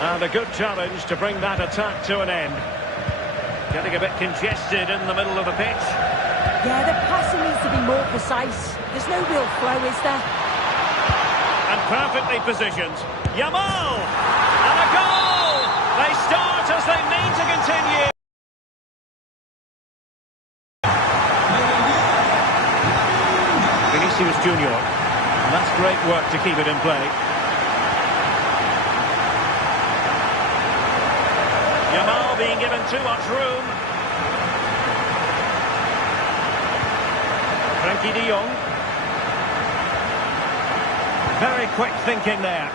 And a good challenge to bring that attack to an end. Getting a bit congested in the middle of the pitch. Yeah, the passing needs to be more precise. There's no real flow, is there? And perfectly positioned. Yamal! And a goal! They start as they mean to continue. Vinicius Junior. And that's great work to keep it in play. Yamal being given too much room. Frankie de Jong. Very quick thinking there.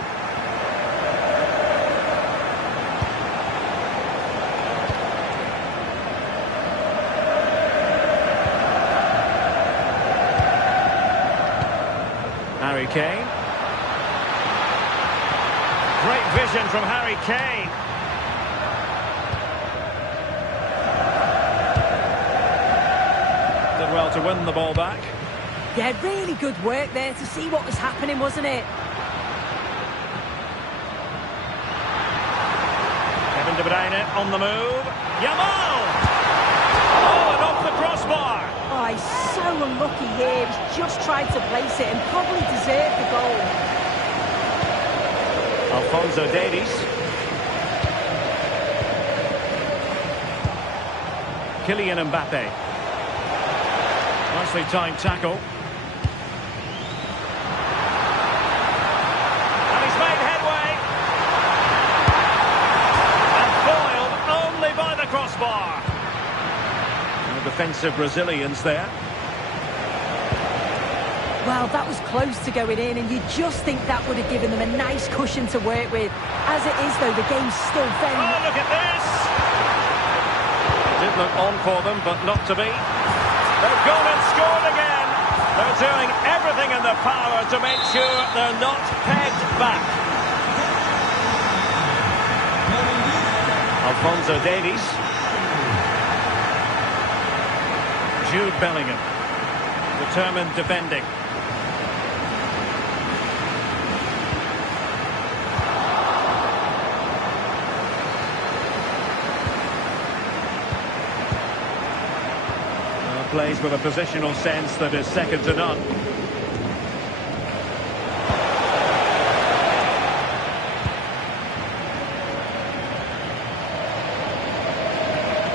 Harry Kane. Great vision from Harry Kane. Did well to win the ball back. Yeah, really good work there to see what was happening, wasn't it? Kevin De Bruyne on the move. Yamal! Oh, and off the crossbar. Oh, he's so unlucky here. He's just tried to place it and probably deserved the goal. Alphonso Davies. Kylian Mbappe. Nicely timed tackle. And he's made headway. And foiled only by the crossbar. And the defensive resilience there. Well, that was close to going in, and you just think that would have given them a nice cushion to work with. As it is, though, the game's still very... Oh, look at this! Did look on for them, but not to be. They've gone and scored again. They're doing everything in their power to make sure they're not pegged back. Alphonso Davies. Jude Bellingham. Determined defending. Plays with a positional sense that is second to none.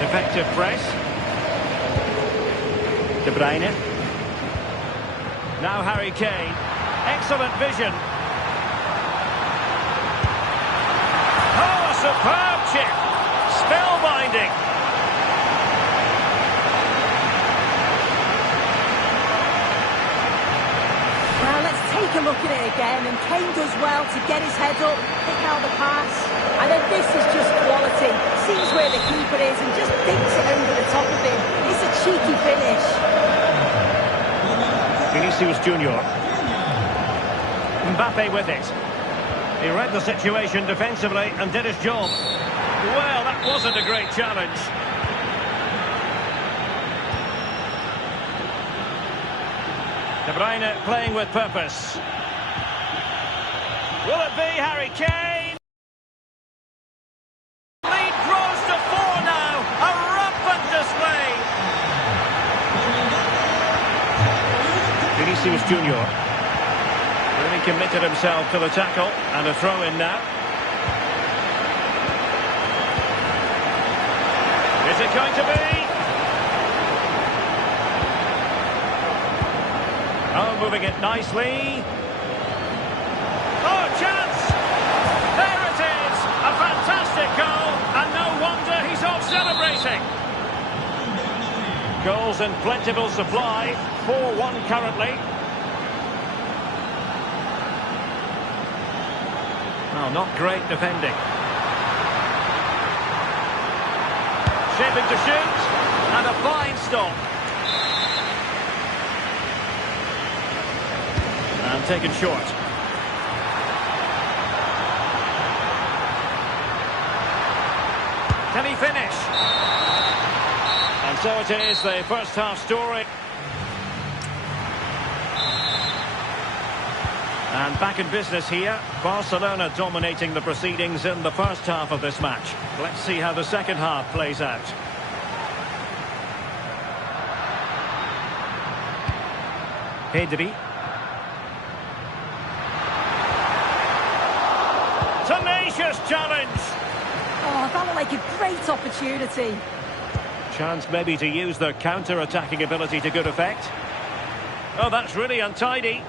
Effective press. De Bruyne. Now Harry Kane. Excellent vision. Oh, a superb chip. Spellbinding. Take a look at it again, and Kane does well to get his head up, pick out the pass, and then this is just quality. Sees where the keeper is and just dinks it over the top of him. It's a cheeky finish. Vinicius Junior. Mbappe with it. He read the situation defensively and did his job. Well, that wasn't a great challenge. De Bruyne playing with purpose. Will it be Harry Kane? Lead grows to 4 now. A rampant display. Vinicius Junior really committed himself to the tackle, and a throw in now. Is it going to be? Oh, moving it nicely. Oh, chance! There it is! A fantastic goal, and no wonder he's off celebrating. Goals in plentiful supply. 4-1 currently. Oh, not great defending. Shaping to shoot, and a fine stop. And taken short. Can he finish? And so it is, the first half story. And back in business here. Barcelona dominating the proceedings in the first half of this match. Let's see how the second half plays out. Pedri. Tenacious challenge. Oh, that looked like a great opportunity. Chance maybe to use their counter-attacking ability to good effect. Oh, that's really untidy.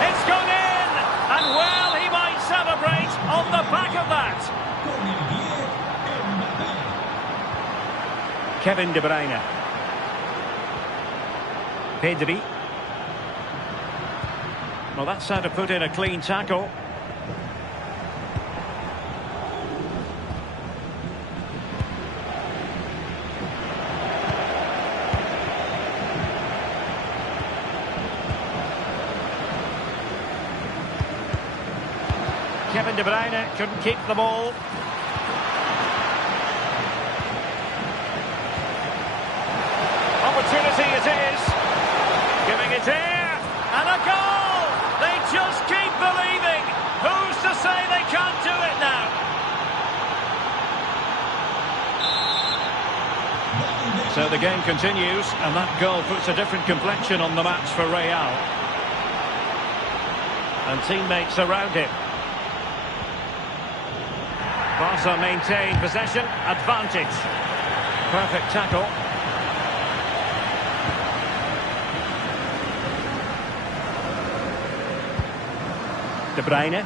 It's gone in! And well, he might celebrate on the back of that. Kevin De Bruyne. Pedri. Well, that's how to put in a clean tackle. Kevin De Bruyne couldn't keep the ball. Opportunity it is. Giving it here. And a goal! They just keep believing. Who's to say they can't do it now? So the game continues, and that goal puts a different complexion on the match for Real. And teammates around him. Barca maintain possession, advantage. Perfect tackle. De Bruyne.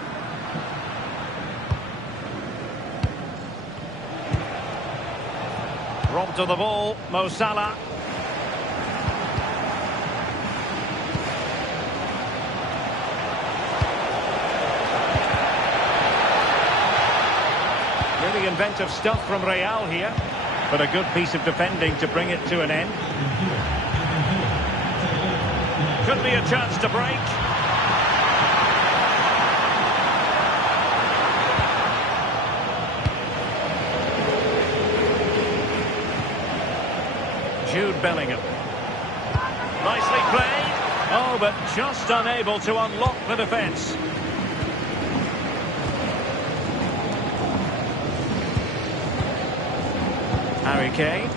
Robbed to the ball, Mo Salah. Really inventive stuff from Real here, but a good piece of defending to bring it to an end. Could be a chance to break. Jude Bellingham. Nicely played. Oh, but just unable to unlock the defence. Harry Kane.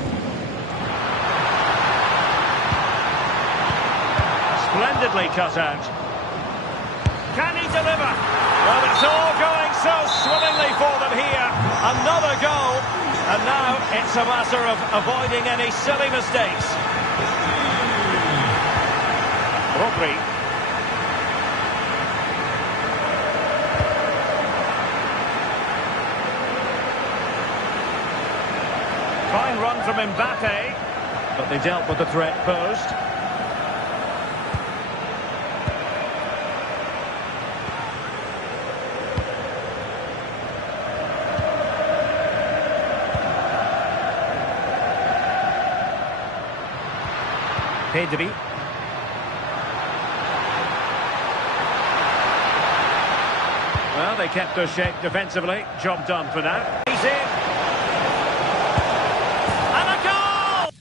Splendidly cut out. Can he deliver? Well, it's all going so swimmingly for them here. Another goal. And now it's a matter of avoiding any silly mistakes. Rodri. Fine run from Mbappe, but they dealt with the threat posed. Pedri. Well, they kept their shape defensively. Job done for now. He's in. And a goal!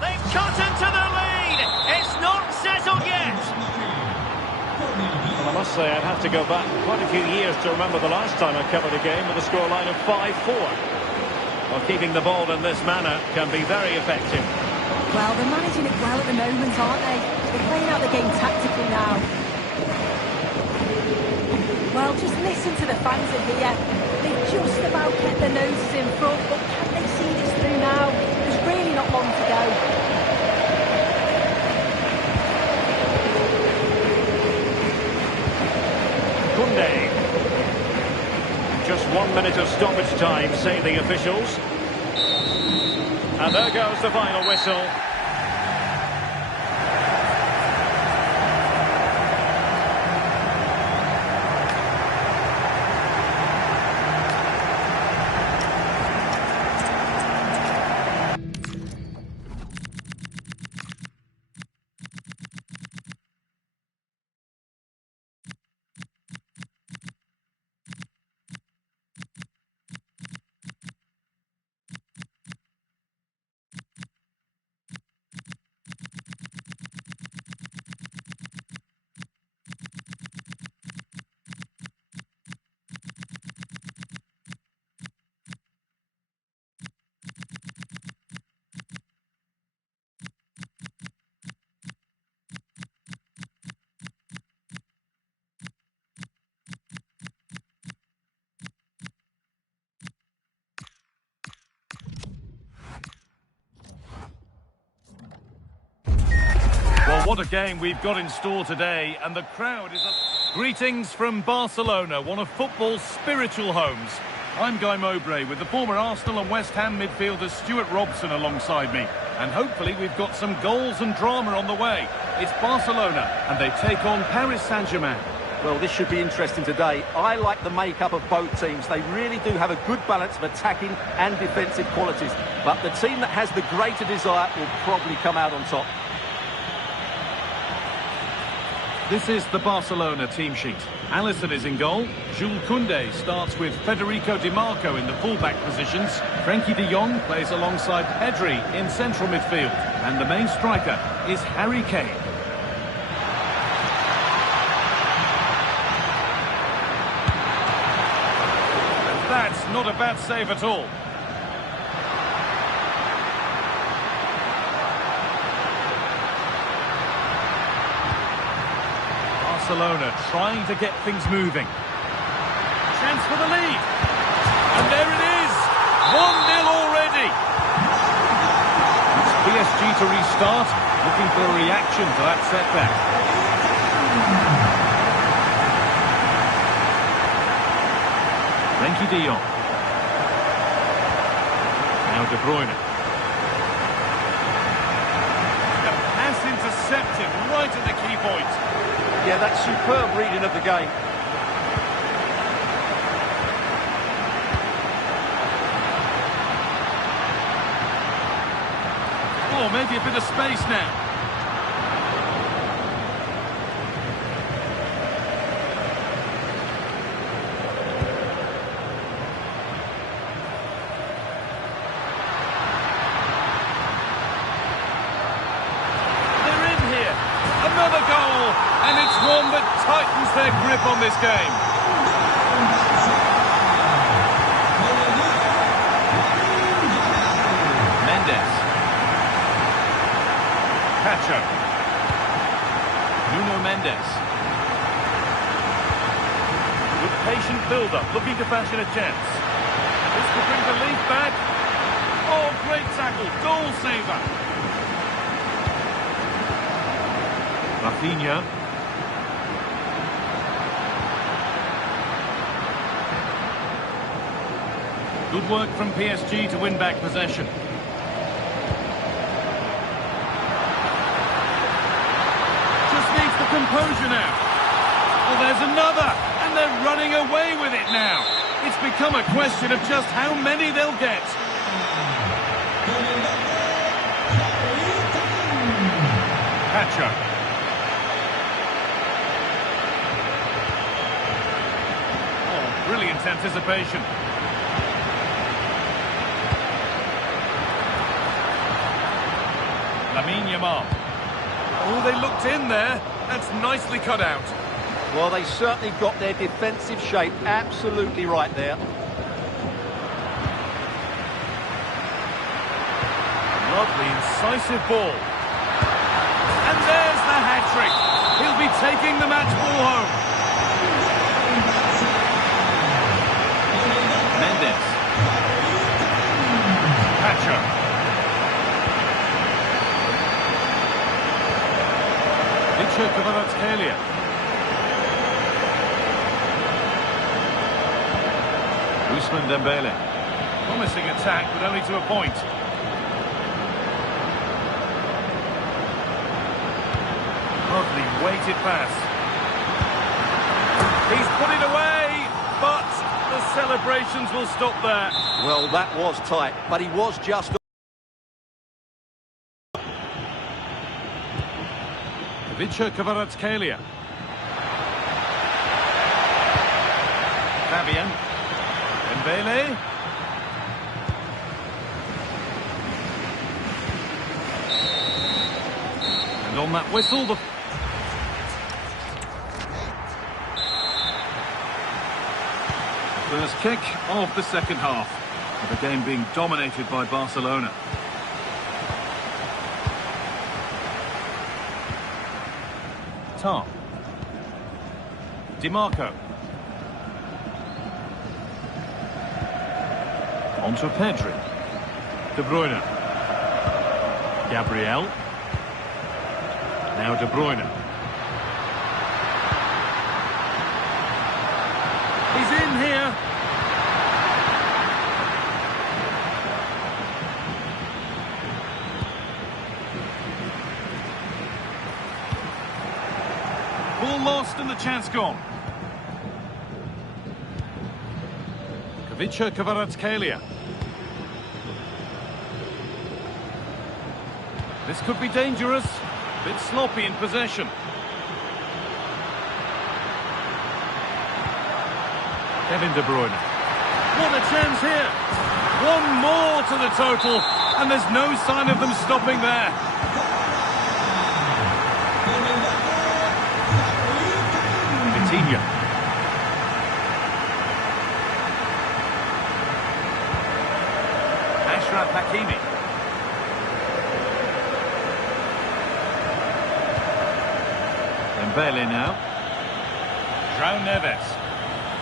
They've cut into the lead. It's not settled yet. Well, I must say I'd have to go back quite a few years to remember the last time I covered a game with a scoreline of 5-4. Well, keeping the ball in this manner can be very effective. Well, they're managing it well at the moment, aren't they? They're playing out the game tactically now. Well, just listen to the fans in here. They've just about kept their noses in front, but can they see this through now? There's really not long to go. Kunde. Just 1 minute of stoppage time, say the officials. And there goes the final whistle. Well, what a game we've got in store today, and the crowd is... Greetings from Barcelona, one of football's spiritual homes. I'm Guy Mowbray with the former Arsenal and West Ham midfielder Stuart Robson alongside me. And hopefully we've got some goals and drama on the way. It's Barcelona, and they take on Paris Saint-Germain. Well, this should be interesting today. I like the makeup of both teams. They really do have a good balance of attacking and defensive qualities. But the team that has the greater desire will probably come out on top. This is the Barcelona team sheet. Alisson is in goal. Jules Koundé starts with Federico Di Marco in the fullback positions. Frenkie de Jong plays alongside Pedri in central midfield. And the main striker is Harry Kane. And that's not a bad save at all. Barcelona trying to get things moving. Chance for the lead. And there it is. 1-0 already. It's PSG to restart. Looking for a reaction to that setback. Frenkie de Jong. Now De Bruyne. The pass intercepted right at the key point. Yeah, that's superb reading of the game. Oh, maybe a bit of space now. They're in here. Another goal. And it's one that tightens their grip on this game. Mendes. Pacho. Nuno Mendes. Good patient build-up, looking to fashion a chance. This could bring the lead back. Oh, great tackle, goal saver. Rafinha. Good work from PSG to win back possession. Just needs the composure now. Well, there's another, and they're running away with it now. It's become a question of just how many they'll get. Pacho. Oh, brilliant anticipation. Oh, they looked in there. That's nicely cut out. Well, they certainly got their defensive shape absolutely right there. Lovely decisive ball. And there's the hat-trick. He'll be taking the match ball home. Mendes. Pacho. Kvaratskhelia. Ousmane Dembele. Promising attack, but only to a point. Lovely weighted pass. He's put it away, but the celebrations will stop there. Well, that was tight, but he was just... Kvaratskhelia. Fabian. Dembele. And on that whistle, the... First kick of the second half, with the game being dominated by Barcelona. Tar. DiMarco. On to Pedri. De Bruyne. Gabriel. Now De Bruyne. He's in here. Ball lost and the chance gone. Kvaratskhelia. This could be dangerous. A bit sloppy in possession. Kevin De Bruyne. What a chance here. One more to the total, and there's no sign of them stopping there. Coutinho. Achraf Hakimi. Dembele now. João Neves.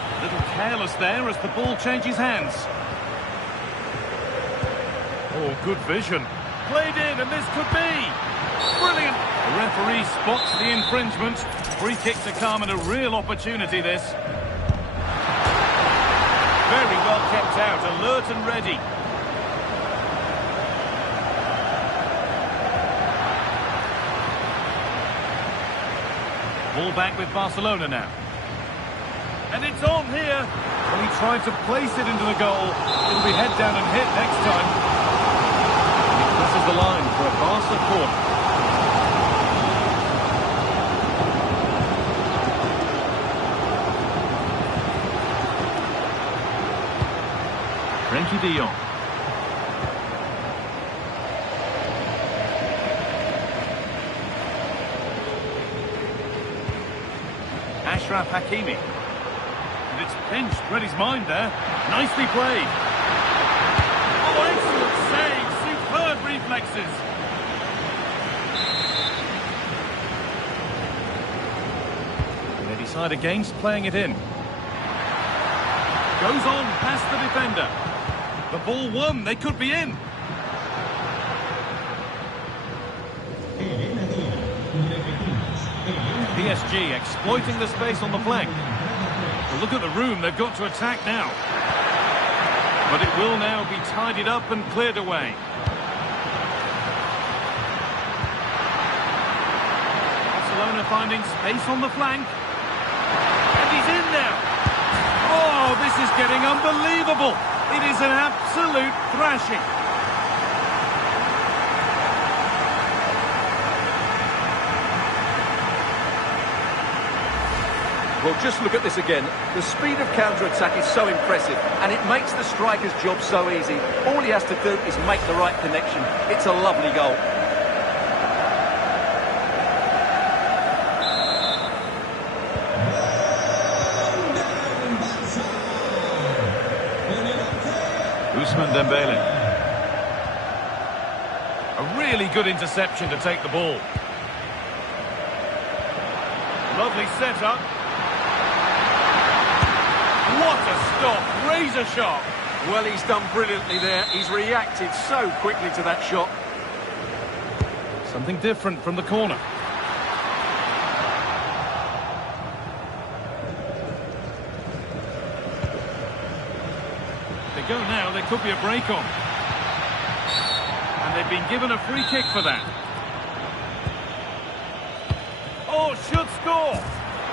A little careless there as the ball changes hands. Oh, good vision. Played in, and this could be. Brilliant. The referee spots the infringement. Free kick to come, and a real opportunity this. Very well kept out, alert and ready. Ball back with Barcelona now. And it's on here. Well, he tried to place it into the goal. It'll be head down and hit next time. This is the line for a Barca corner. Frenkie de Jong. Achraf Hakimi. And it's pinched, read his mind there. Nicely played. Oh, excellent save. Superb reflexes. And they decide against playing it in. Goes on past the defender. The ball won. They could be in. PSG exploiting the space on the flank. Well, look at the room, they've got to attack now. But it will now be tidied up and cleared away. Barcelona finding space on the flank. And he's in now. Oh, this is getting unbelievable. It is an absolute thrashing. Well, just look at this again. The speed of counter-attack is so impressive, and it makes the striker's job so easy. All he has to do is make the right connection. It's a lovely goal. Ousmane Dembele. A Really good interception to take the ball. Lovely setup. What a stop, razor sharp. Well, he's done brilliantly there. He's reacted so quickly to that shot. Something different from the corner. They go now, there could be a break on. And they've been given a free kick for that. Oh, should score!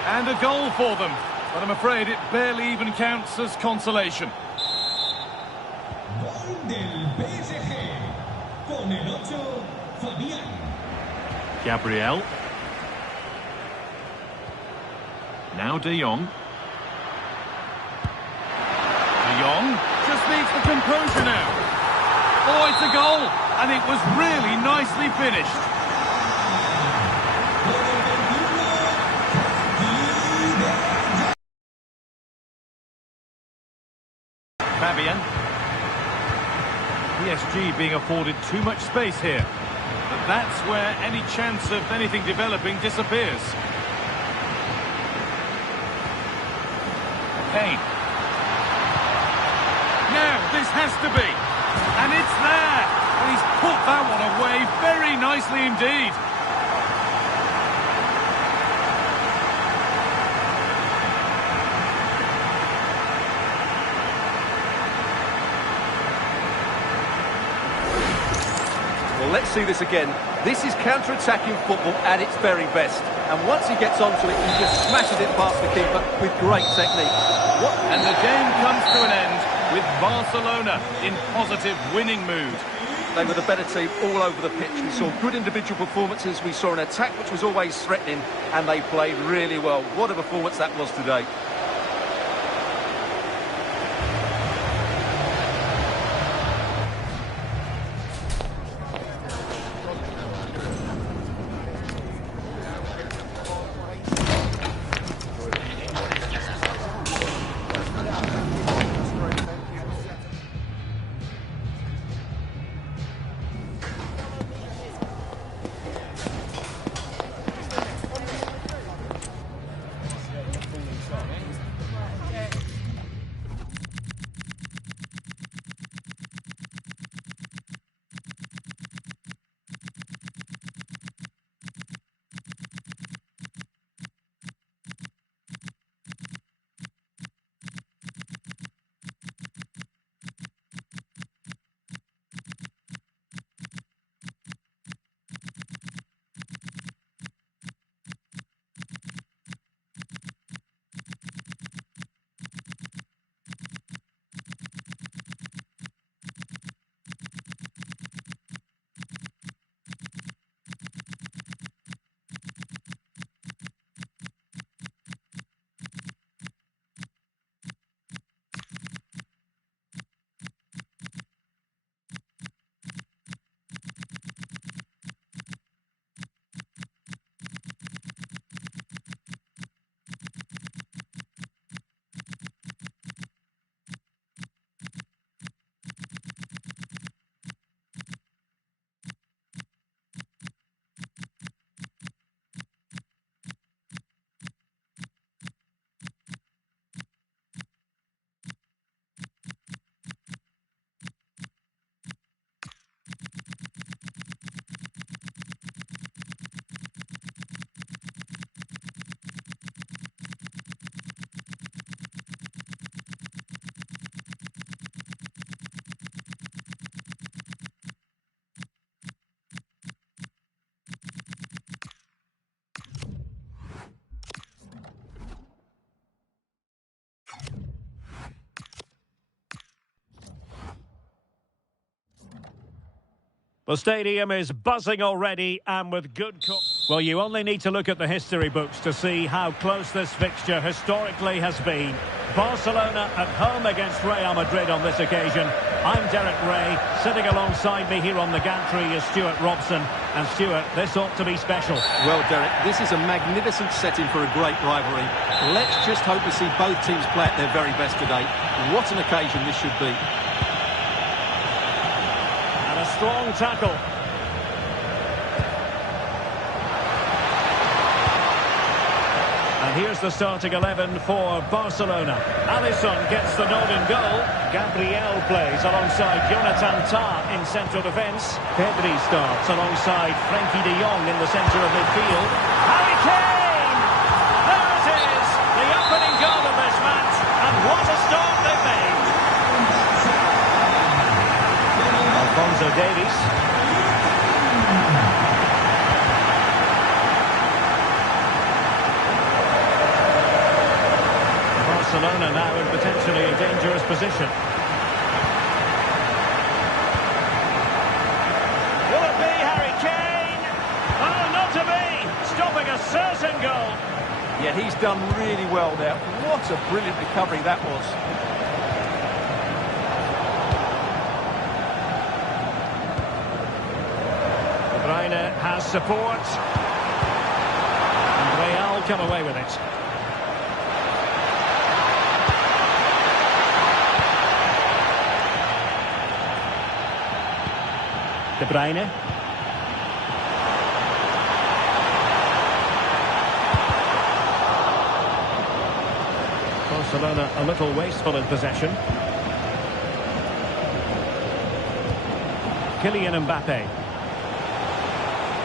And a goal for them. But I'm afraid it barely even counts as consolation. Gol del PSG con el 8, Fabián. Gabriel. Now De Jong. De Jong just needs the composure now. Oh, it's a goal, and it was really nicely finished. Fabian. PSG being afforded too much space here. But that's where any chance of anything developing disappears. Kane. Now, this has to be. And it's there. And he's put that one away very nicely indeed. Well, let's see this again. This is counter-attacking football at its very best. And once he gets onto it, he just smashes it past the keeper with great technique. And the game comes to an end with Barcelona in positive winning mood. They were the better team all over the pitch. We saw good individual performances. We saw an attack which was always threatening, and they played really well. What a performance that was today. The stadium is buzzing already, and with good... Well, you only need to look at the history books to see how close this fixture historically has been. Barcelona at home against Real Madrid on this occasion. I'm Derek Ray. Sitting alongside me here on the gantry is Stuart Robson. And Stuart, this ought to be special. Well, Derek, this is a magnificent setting for a great rivalry. Let's just hope we see both teams play at their very best today. What an occasion this should be. And a strong tackle. And here's the starting 11 for Barcelona. Alisson gets the nod in goal. Gabriel plays alongside Jonathan Tah in central defence. Pedri starts alongside Frenkie de Jong in the centre of midfield. Harry Kane! There it is! The opening goal of this match. And what a start they've made. Alphonso Davies. Barcelona now in potentially a dangerous position. Will it be Harry Kane? Oh, not to be! Stopping a certain goal. Yeah, he's done really well there. What a brilliant recovery that was. De Bruyne has support. And Real come away with it. De Bruyne. Barcelona a little wasteful in possession. Kylian Mbappe.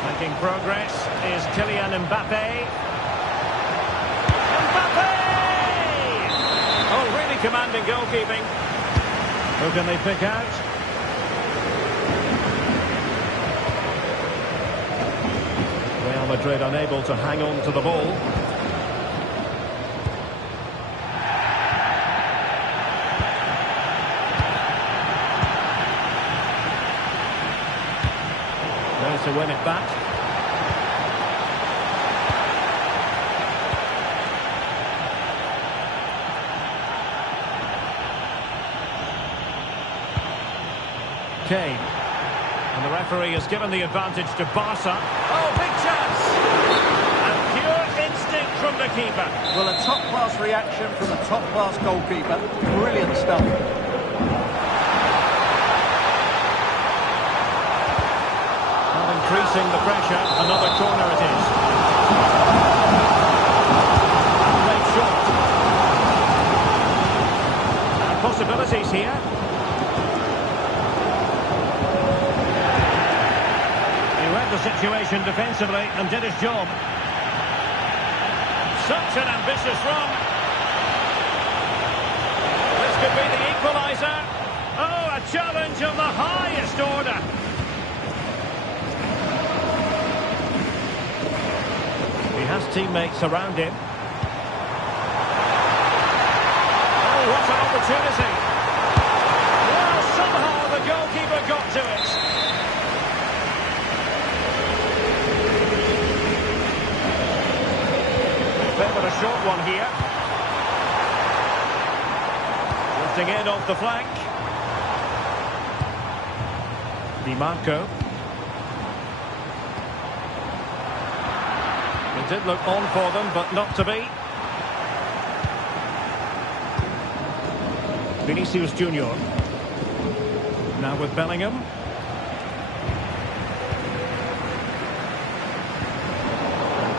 Making progress is Kylian Mbappe. Mbappe! Oh, really commanding goalkeeping. Who can they pick out? Real Madrid unable to hang on to the ball. There's to win it back. Kane. And the referee has given the advantage to Barca. Oh, big chance! And pure instinct from the keeper. Well, a top-class reaction from a top-class goalkeeper. Brilliant stuff. Not increasing the pressure. Another corner it is. Played short. And possibilities here. The situation defensively and did his job. Such an ambitious run. This could be the equaliser. Oh, a challenge of the highest order. He has teammates around him. Oh, what an opportunity. Well, somehow the goalkeeper got to it. But a short one here. Drifting in off the flank. Di Marco. It did look on for them, but not to be. Vinicius Junior. Now with Bellingham.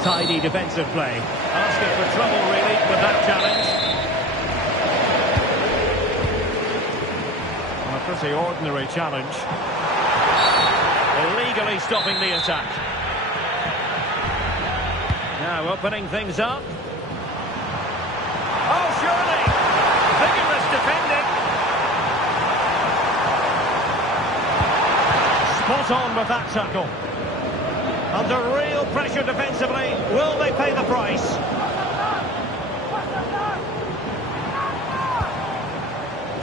Tidy defensive play. Asking for trouble, really, with that challenge. And a pretty ordinary challenge. Illegally stopping the attack. Now opening things up. Oh, surely! Vigorous defending. Spot on with that tackle. Under real pressure defensively, will they pay the price?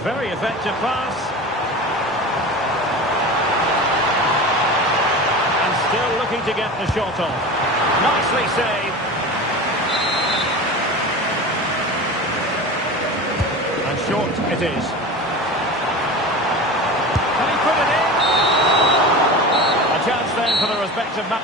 Very effective pass. And still looking to get the shot off. Nicely saved. And short it is. Can he put it in? A chance then for the respective match.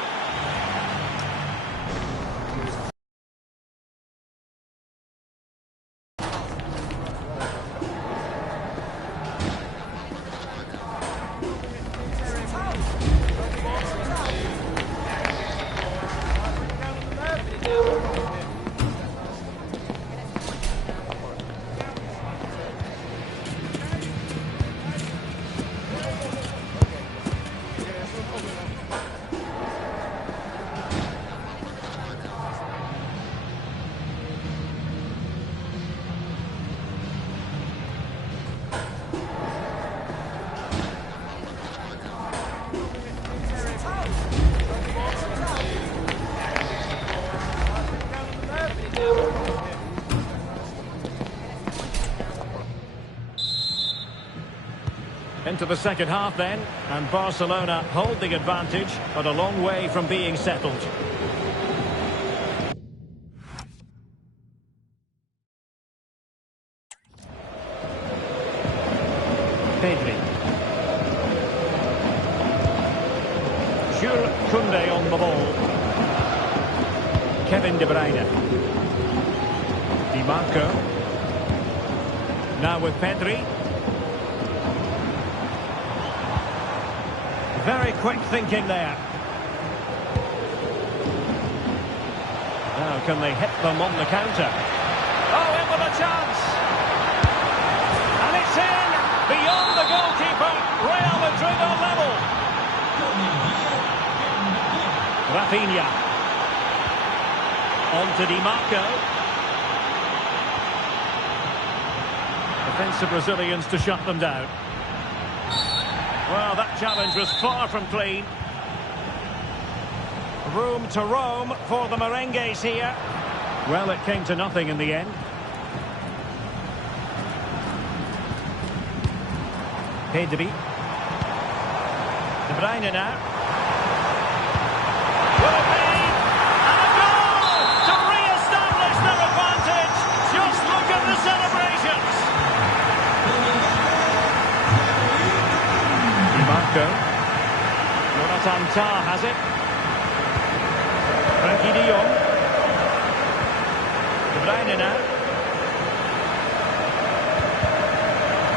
into the second half then, and Barcelona hold the advantage, but a long way from being settled. Pedri. Jules Koundé on the ball. Kevin De Bruyne. Di Marco. Now with Pedri. Very quick thinking there. Now can they hit them on the counter? Oh, in with a chance. And it's in. Beyond the goalkeeper. Real Madrid on level. Rafinha. On to Di Marco. Defensive Brazilians to shut them down. Well, that challenge was far from clean. Room to roam for the merengues here. Well, it came to nothing in the end. Pedri. De Bruyne now. Will be. And a goal to re-establish their advantage. Just look at the celebrations. Di Marco. Jonathan Tah has it. Frankie de Jong. De Bruyne now.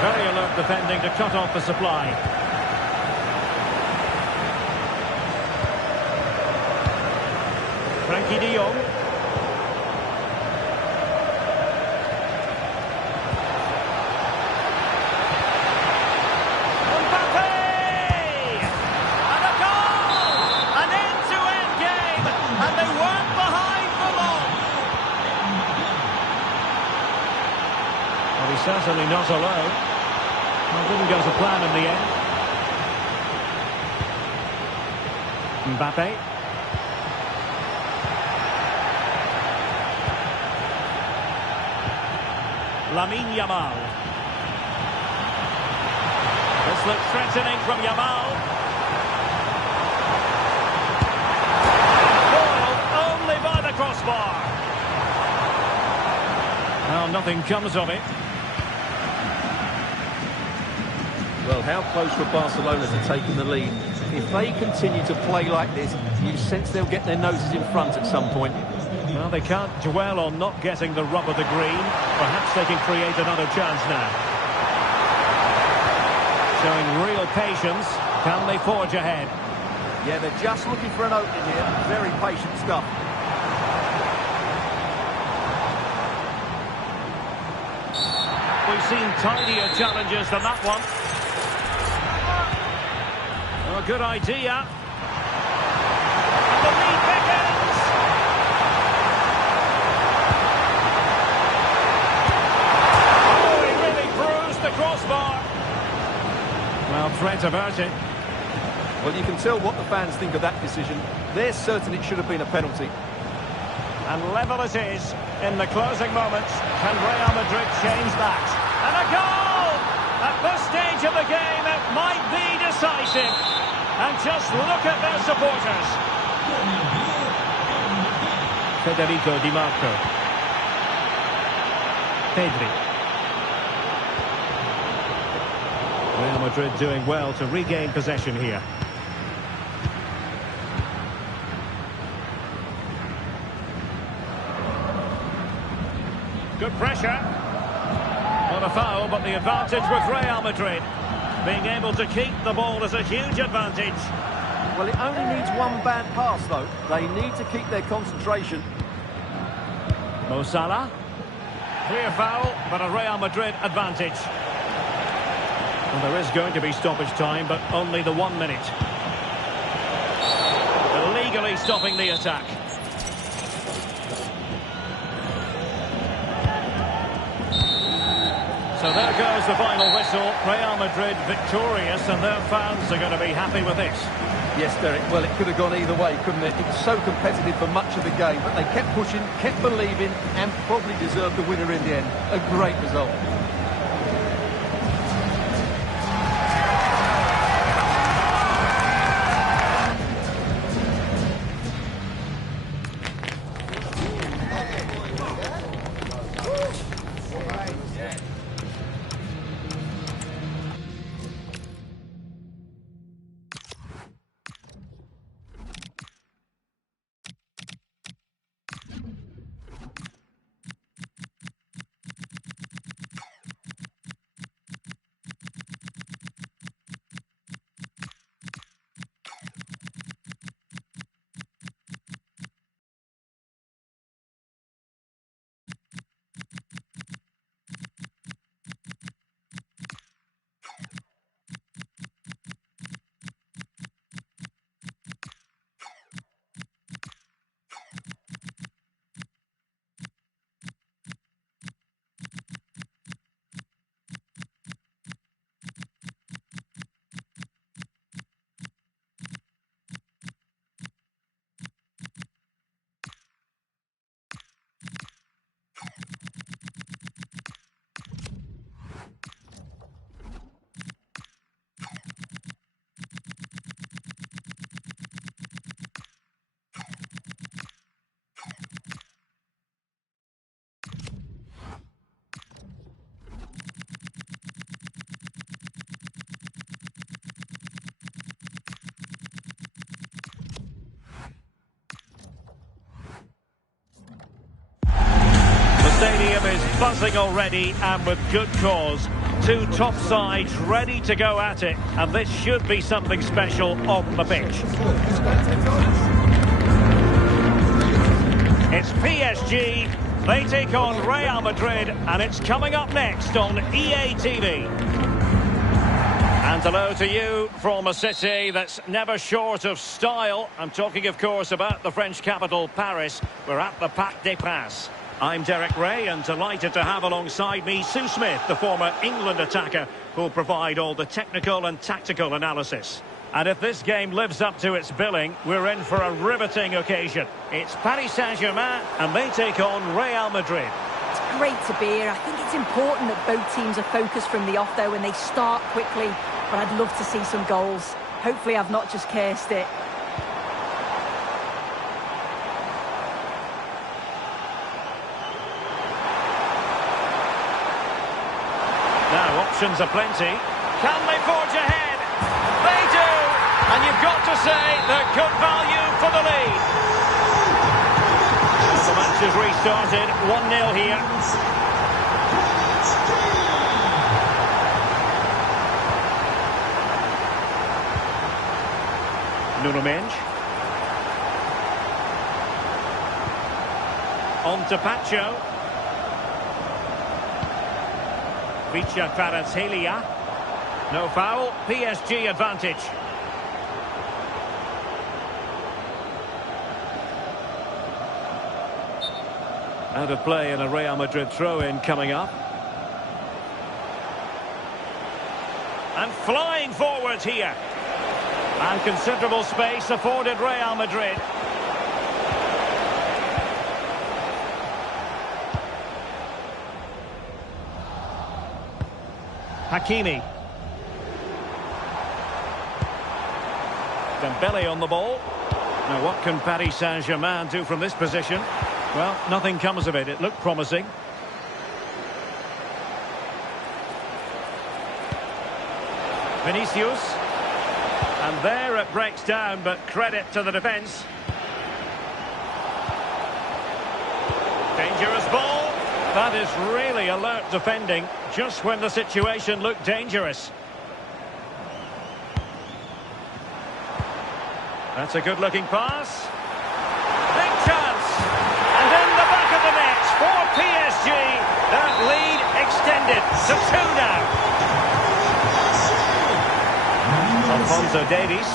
Very alert defending to cut off the supply. Frankie de Jong. Mbappe! And a goal! An end-to-end game, and they weren't behind for long. Well, he's certainly not alone. Well, didn't go to plan in the end. Mbappe. Lamine Yamal. This looks threatening from Yamal. Foiled only by the crossbar. Well, nothing comes of it. Well, how close were Barcelona to taking the lead? If they continue to play like this, you sense they'll get their noses in front at some point. Well, they can't dwell on not getting the rub of the green. Perhaps they can create another chance now. Showing real patience. Can they forge ahead? Yeah, they're just looking for an opening here. Very patient stuff. We've seen tidier challenges than that one. Oh, good idea. And the lead beckons. Oh, he really bruised the crossbar. Well, threat about it. Well, you can tell what the fans think of that decision. They're certain it should have been a penalty. And level it is in the closing moments. Can Real Madrid change that? And a goal! At this stage of the game, it might be decisive. And just look at their supporters. Federico Di Marco. Pedri. Real Madrid doing well to regain possession here. Good pressure. Not a foul, but the advantage with Real Madrid. Being able to keep the ball is a huge advantage. Well, it only needs one bad pass, though. They need to keep their concentration. Mo Salah. Clear foul, but a Real Madrid advantage. Well, there is going to be stoppage time, but only the 1 minute. Illegally stopping the attack. So there goes the final whistle. Real Madrid victorious, and their fans are going to be happy with this. Yes, Derek. Well, it could have gone either way, couldn't it? It was so competitive for much of the game, but they kept pushing, kept believing, and probably deserved the winner in the end. A great result. stadium is buzzing already, and with good cause. Two top sides ready to go at it, and this should be something special on the pitch. It's PSG, they take on Real Madrid, and it's coming up next on EA TV. And hello to you from a city that's never short of style. I'm talking, of course, about the French capital, Paris. We're at the Parc des Princes. I'm Derek Ray, and delighted to have alongside me Sue Smith, the former England attacker, who'll provide all the technical and tactical analysis. And if this game lives up to its billing, we're in for a riveting occasion. It's Paris Saint-Germain, and they take on Real Madrid. It's great to be here. I think it's important that both teams are focused from the off, though, and they start quickly. But I'd love to see some goals. Hopefully I've not just cursed it. Now, options are plenty. Can they forge ahead? They do! And you've got to say they're good value for the lead. The match has restarted. 1-0 here. Nuno Mendes. On to Pacho. Vicha Kvaratskhelia. No foul. PSG advantage. Out of play and a Real Madrid throw-in coming up. And flying forwards here. And considerable space afforded Real Madrid. Hakimi. Dembele on the ball. Now what can Paris Saint-Germain do from this position? Well, nothing comes of it. It looked promising. Vinicius. And there it breaks down, but credit to the defence. Dangerous ball. That is really alert defending, just when the situation looked dangerous. That's a good-looking pass. Big chance. And in the back of the net for PSG. That lead extended to 2 now. Alphonso Davies.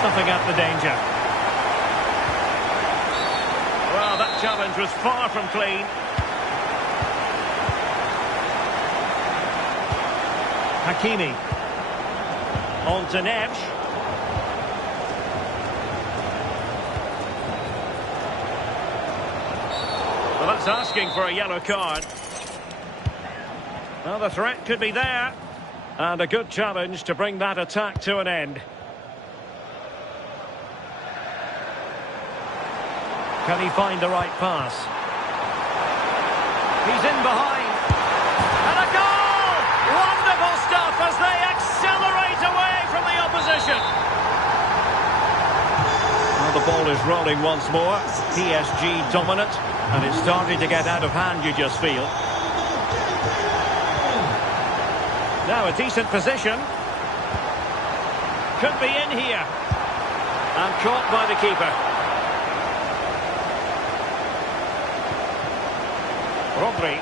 Snuffing out the danger. Well, that challenge was far from clean. Hakimi. On to Neves. Well, that's asking for a yellow card. Well, the threat could be there. And a good challenge to bring that attack to an end. Can he find the right pass? He's in behind. And a goal! Wonderful stuff as they accelerate away from the opposition. Well, the ball is rolling once more. PSG dominant. And it's starting to get out of hand, you just feel. Now a decent position. Could be in here. And caught by the keeper. Rodri.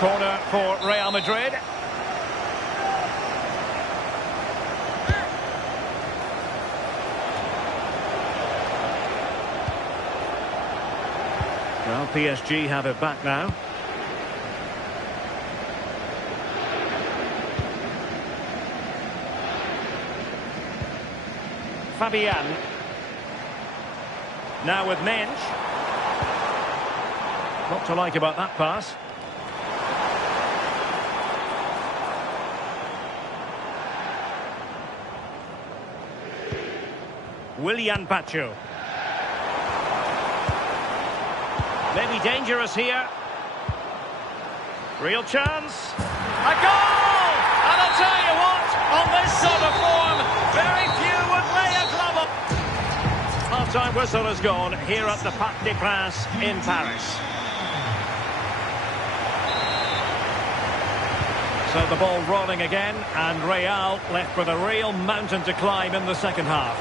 Corner for Real Madrid. Well, PSG have it back now. Fabian. Now with Mendes. Not to like about that pass. Willian Pacho. Maybe dangerous here. Real chance. A goal! And I'll tell you what, on this sort of form, Half-time whistle has gone here at the Parc des Princes in Paris. So the ball rolling again, and Real left with a real mountain to climb in the second half.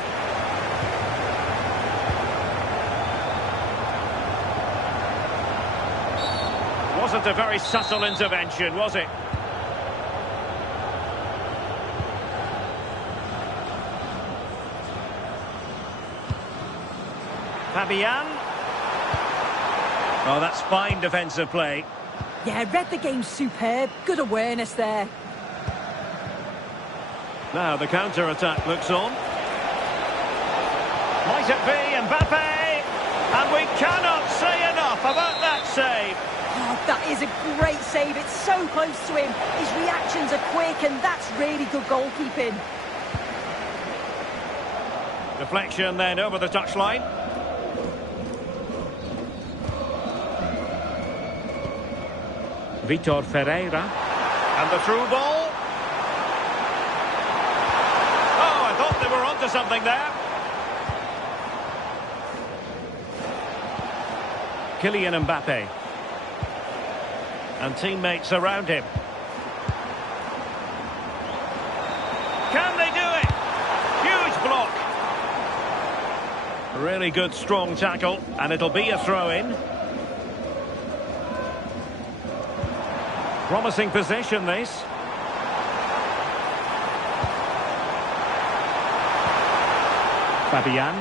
Wasn't a very subtle intervention, was it? Fabian. Oh, that's fine defensive play. Yeah, read the game superb. Good awareness there. Now the counter-attack looks on. Might it be Mbappe? And we cannot say enough about that save. Oh, that is a great save. It's so close to him. His reactions are quick, and that's really good goalkeeping. Deflection then over the touchline. Vitor Ferreira. And the through ball. Oh, I thought they were onto something there. Kylian Mbappe. And teammates around him. Can they do it? Huge block. Really good, strong tackle. And it'll be a throw-in. Promising possession, this. Fabian.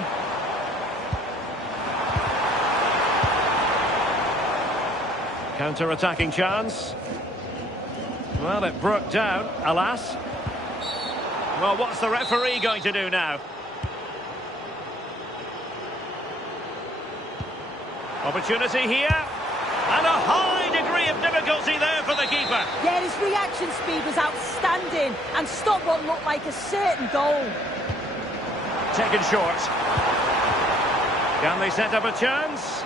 Counter-attacking chance. Well, it broke down, alas. Well, what's the referee going to do now? Opportunity here. And a high degree of difficulty there for the keeper. Yeah, his reaction speed was outstanding and stopped what looked like a certain goal. Taken short. Can they set up a chance?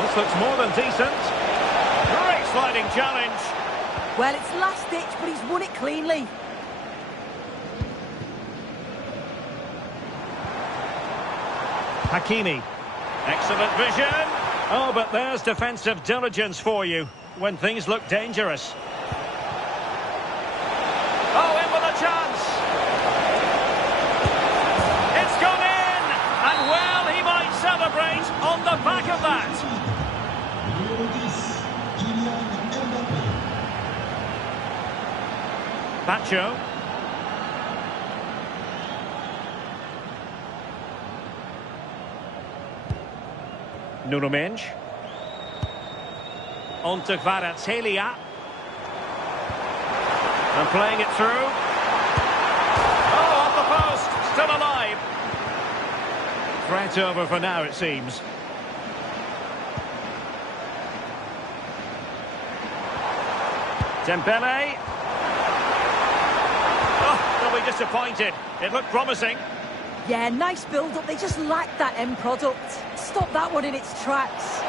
This looks more than decent. Great sliding challenge. Well, it's last ditch, but he's won it cleanly. Hakimi. Excellent vision. Oh, but there's defensive diligence for you when things look dangerous. Oh, in with a chance. It's gone in. And well, he might celebrate on the back of that. Pacho. Nuno Mendes. On to Kvaratskhelia. And playing it through. Oh, off the post. Still alive. Threat over for now, it seems. Dembele. They'll be disappointed. It looked promising. Yeah, nice build-up. They just lacked that end product. Stop that one in its tracks.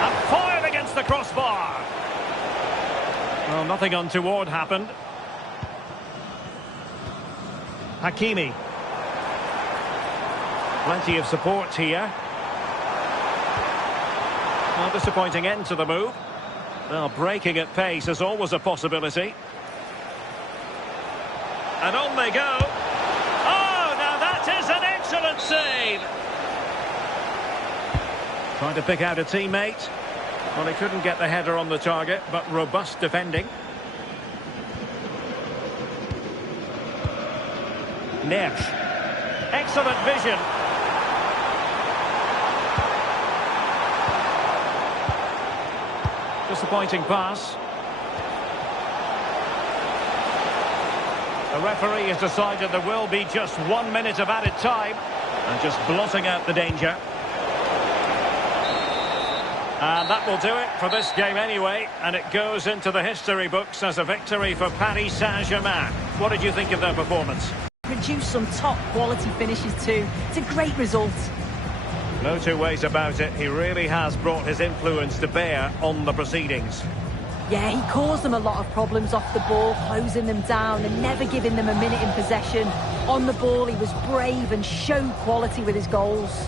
And fired against the crossbar. Well, nothing untoward happened. Hakimi. Plenty of support here. Well, disappointing end to the move. Well, breaking at pace is always a possibility. And on they go. Oh, now that is an excellent save. Trying to pick out a teammate. Well, he couldn't get the header on the target, but robust defending. Nesh. Excellent vision. Disappointing pass. The referee has decided there will be just 1 minute of added time and just blotting out the danger. And that will do it for this game anyway, and it goes into the history books as a victory for Paris Saint-Germain. What did you think of their performance? produce some top-quality finishes too. It's a great result. No two ways about it. He really has brought his influence to bear on the proceedings. Yeah, he caused them a lot of problems off the ball, closing them down and never giving them a minute in possession. On the ball, he was brave and showed quality with his goals.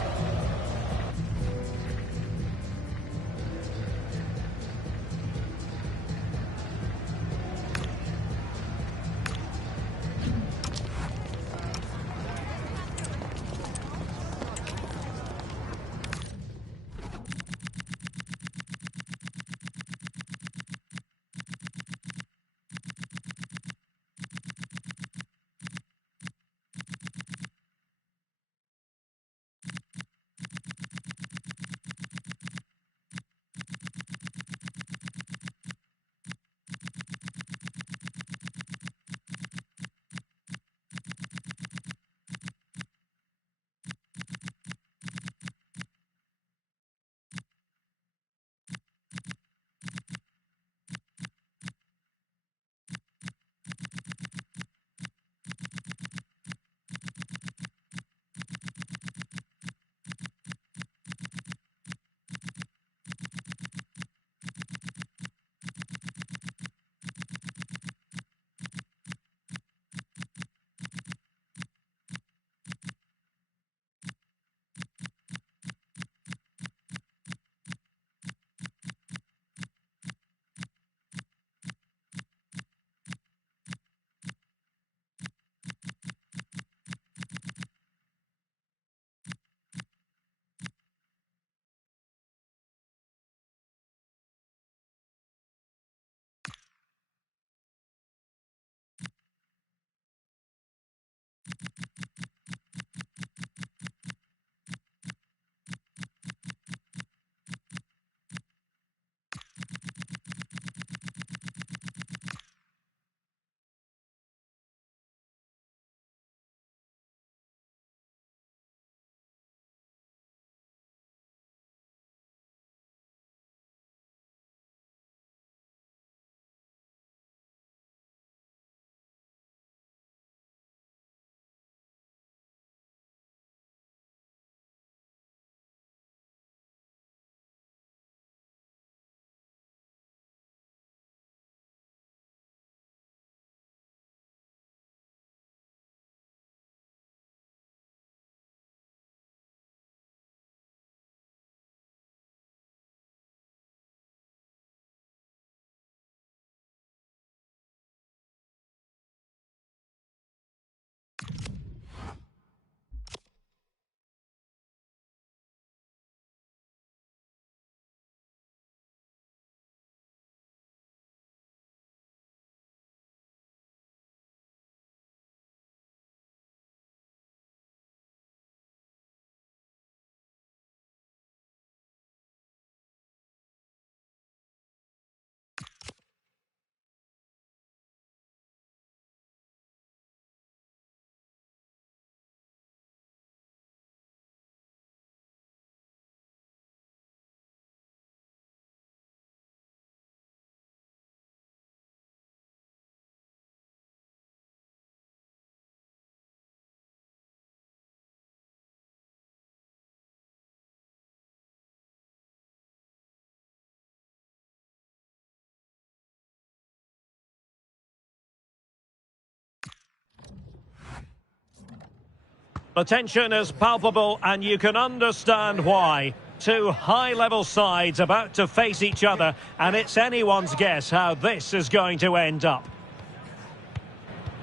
The tension is palpable and you can understand why. Two high-level sides about to face each other, and it's anyone's guess how this is going to end up.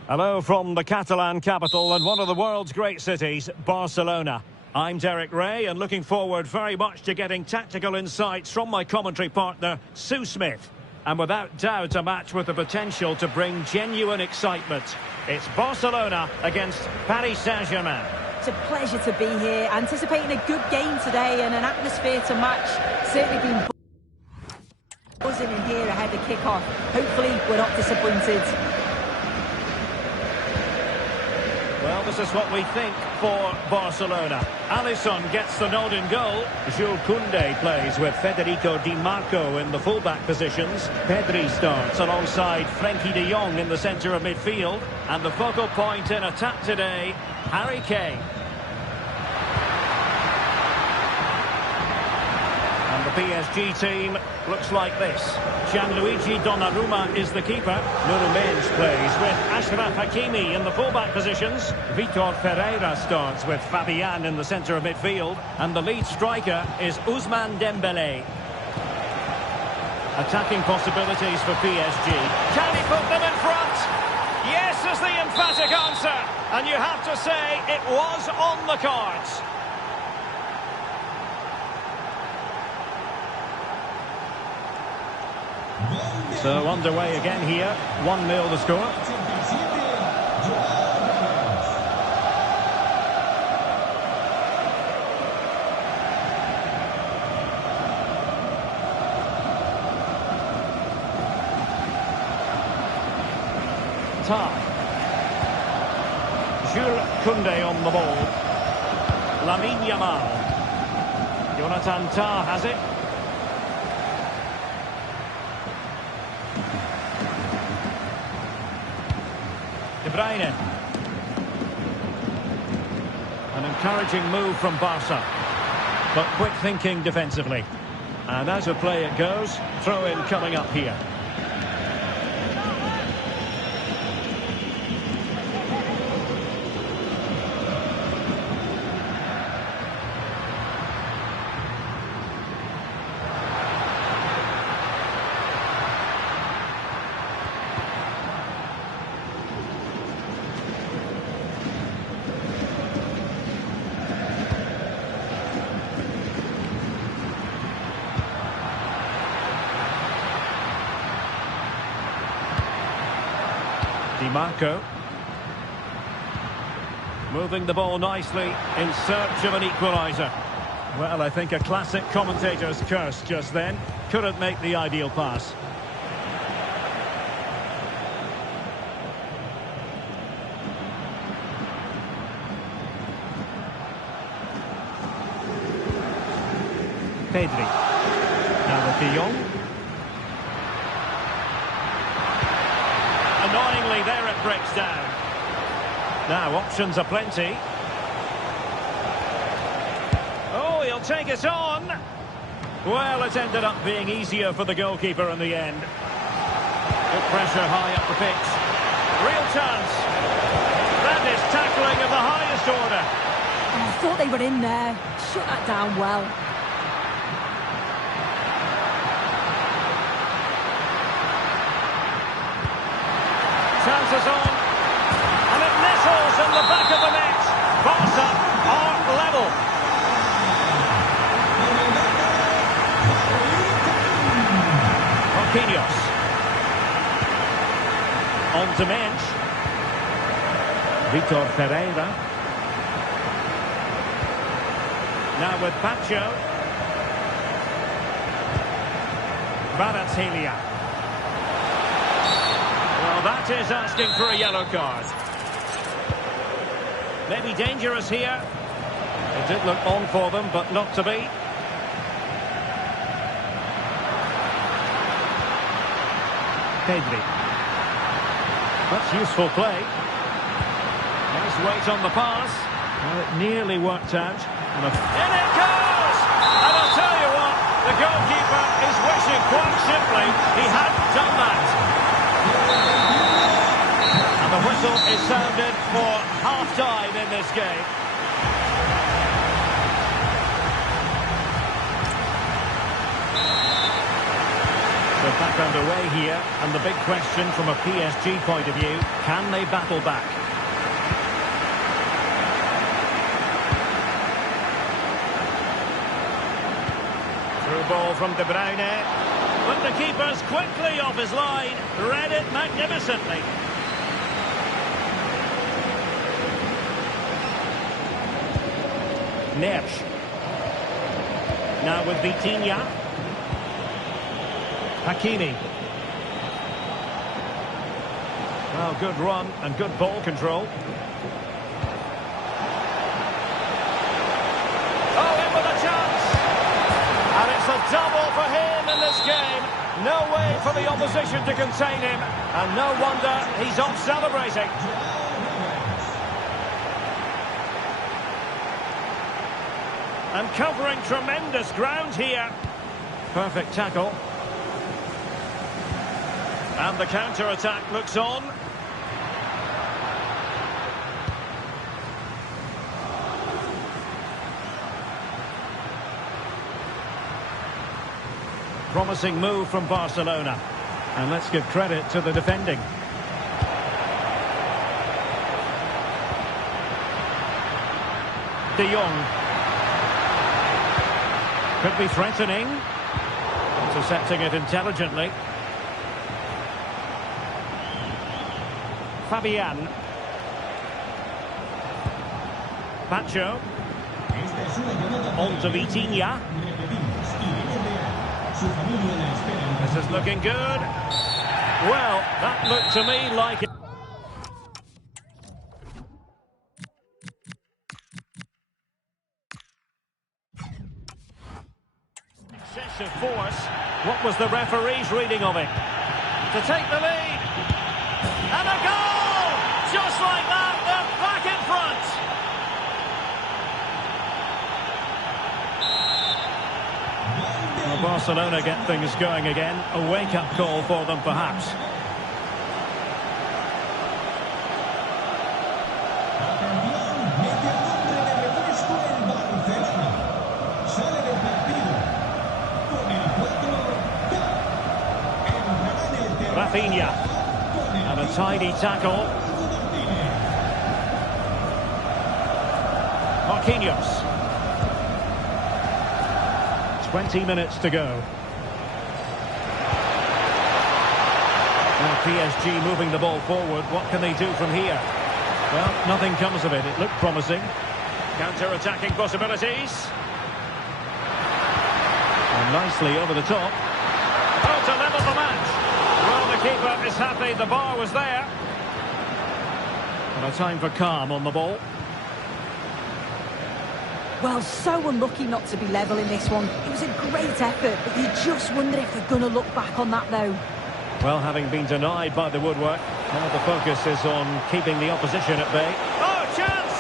Hello from the Catalan capital and one of the world's great cities, Barcelona. I'm Derek Ray and looking forward very much to getting tactical insights from my commentary partner, Sue Smith. And without doubt a match with the potential to bring genuine excitement. It's Barcelona against Paris Saint-Germain. It's a pleasure to be here, anticipating a good game today and an atmosphere to match. Certainly been buzzing in here ahead of kick-off. Hopefully we're not disappointed. Well, this is what we think for Barcelona. Alisson gets the nod in goal. Jules Koundé plays with Federico Di Marco in the fullback positions. Pedri starts alongside Frenkie de Jong in the centre of midfield. And the focal point in attack today, Harry Kane. And the PSG team looks like this. Gianluigi Donnarumma is the keeper. Nuno Mendes plays with Achraf Hakimi in the fullback positions. Vitor Ferreira starts with Fabian in the centre of midfield. And the lead striker is Ousmane Dembélé. Attacking possibilities for PSG. Can he put them in front? Yes is the emphatic answer. And you have to say it was on the cards. So underway again here. 1-0 the score. Tah. Jules Koundé on the ball. Lamine Yamal. Jonathan Tah has it. De Bruyne. An encouraging move from Barca, but quick thinking defensively. And as a play it goes, throw in coming up here. Di Marco. Moving the ball nicely in search of an equaliser. Well, I think a classic commentator's curse just then. Couldn't make the ideal pass. Pedri. Now with De Jong. Annoyingly, there it breaks down. Now, options are plenty. Oh, he'll take it on. Well, it ended up being easier for the goalkeeper in the end. Good pressure high up the pitch. Real chance. That is tackling of the highest order. Oh, I thought they were in there. Shut that down well. Chances on, and it nettles in the back of the net. Barca are level. Marquinhos. On to Mendes. Vitor Ferreira. Now with Pacho. Kvaratskhelia. Well, that is asking for a yellow card. Maybe dangerous here. It did look on for them, but not to be. Pedri. That's useful play. Nice weight on the pass. Well, it nearly worked out. And in it goes! And I'll tell you what, the goalkeeper is wishing quite simply he hadn't done that. And the whistle is sounded for half-time in this game. So back underway here, and the big question from a PSG point of view, can they battle back? Through ball from De Bruyne, but the keeper's quickly off his line, read it magnificently. Neres. Now with Vitinha. Hakimi. Well, good run and good ball control. double for him in this game. No way for the opposition to contain him, and no wonder he's off celebrating. And covering tremendous ground here. Perfect tackle. And the counter-attack looks on. Promising move from Barcelona. And let's give credit to the defending. De Jong. Could be threatening. Intercepting it intelligently. Fabian. Pacho. On to Vitinha. This is looking good. Well, that looked to me like it. Excessive force. What was the referee's reading of it? To take the lead. And a goal! Just like that, they're back in front. Well, Barcelona get things going again. A wake-up call for them, perhaps. Rafinha. And a tidy tackle. Marquinhos. 20 minutes to go. Now PSG moving the ball forward. What can they do from here? Well, nothing comes of it. It looked promising. Counter-attacking possibilities. And nicely over the top. Oh, to level the match. Well, the keeper is happy the bar was there. And a time for calm on the ball. Well, so unlucky not to be level in this one. It was a great effort, but you just wonder if they're going to look back on that, though. Well, having been denied by the woodwork, now the focus is on keeping the opposition at bay. Oh, chance!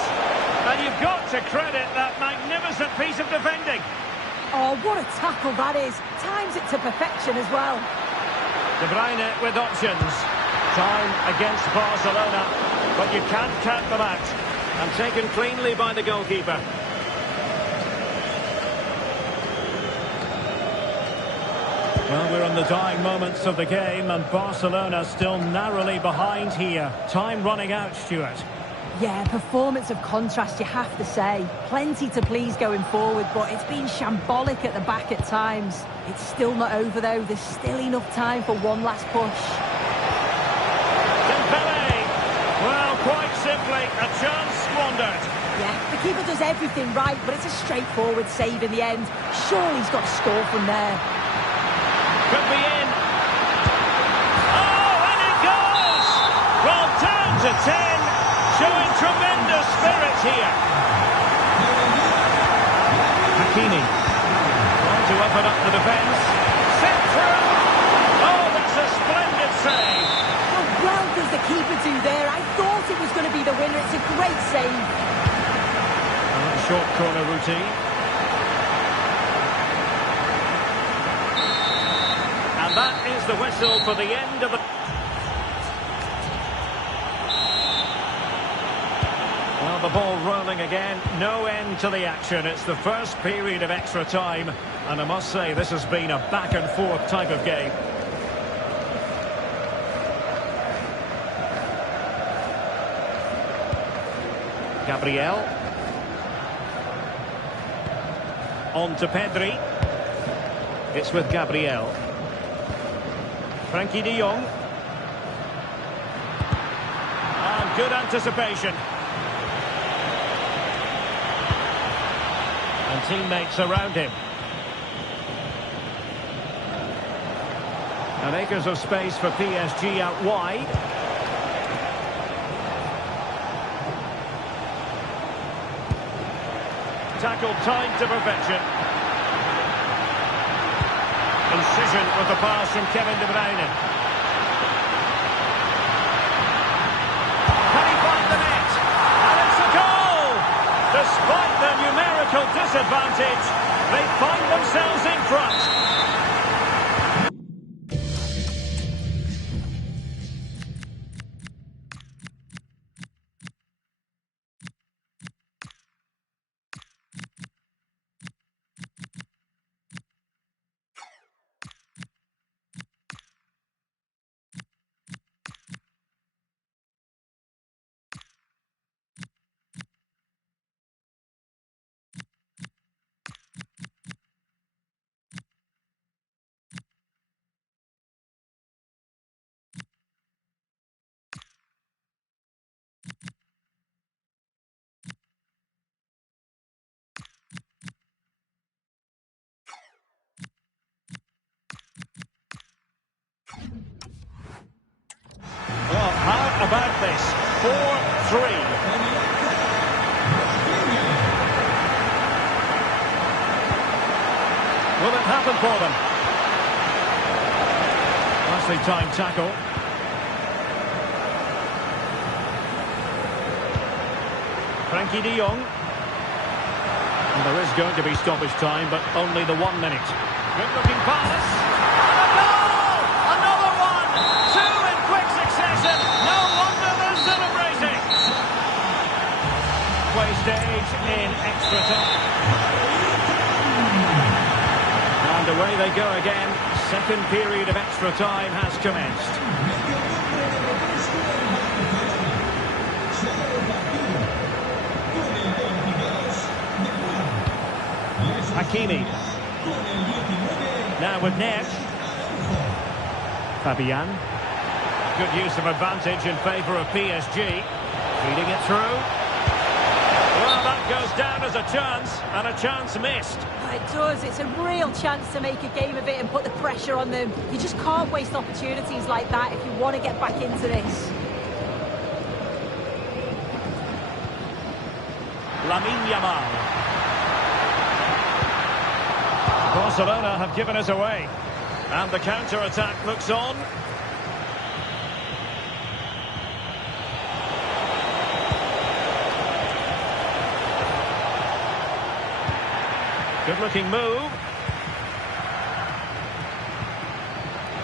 And you've got to credit that magnificent piece of defending. Oh, what a tackle that is. Times it to perfection as well. De Bruyne with options. Time against Barcelona, but you can't count them out. And taken cleanly by the goalkeeper. Well, we're on the dying moments of the game, and Barcelona still narrowly behind here. Time running out, Stuart. Yeah, performance of contrast, you have to say. Plenty to please going forward, but it's been shambolic at the back at times. It's still not over, though. There's still enough time for one last push. Dembele! Well, quite simply, a chance squandered. Yeah, the keeper does everything right, but it's a straightforward save in the end. Surely he's got to score from there. Could be in. Oh, and it goes! Well, down to 10, showing tremendous spirit here. Hakimi. Trying to open up the defence. Set through. Oh, that's a splendid save. How well does the keeper do there? I thought it was going to be the winner. It's a great save. Short corner routine. And that is the whistle for the end of the... Well, the ball rolling again. No end to the action. It's the first period of extra time. And I must say, this has been a back-and-forth type of game. Gabriel. On to Pedri. It's with Gabriel. Frankie de Jong. And good anticipation. And teammates around him. And acres of space for PSG out wide. Tackled timed to perfection. Incision with the pass from Kevin De Bruyne. Can he find the net? And it's a goal! Despite the numerical disadvantage, they find themselves in front. Well, how about this? 4-3. Will it happen for them? Nicely timed tackle. Frankie de Jong. And there is going to be stoppage time, but only the 1 minute. Good-looking pass. And a goal! Another one! Two in quick succession. No wonder they're celebrating. Play stage in extra time. And away they go again. Second period of extra time has commenced. Hakimi. Now with net. Fabian. Good use of advantage in favour of PSG. Feeding it through. Well, that goes down as a chance, and a chance missed. It does. It's a real chance to make a game of it and put the pressure on them. You just can't waste opportunities like that if you want to get back into this. Lamine Yamal. Barcelona have given us away. And the counter-attack looks on. Good-looking move.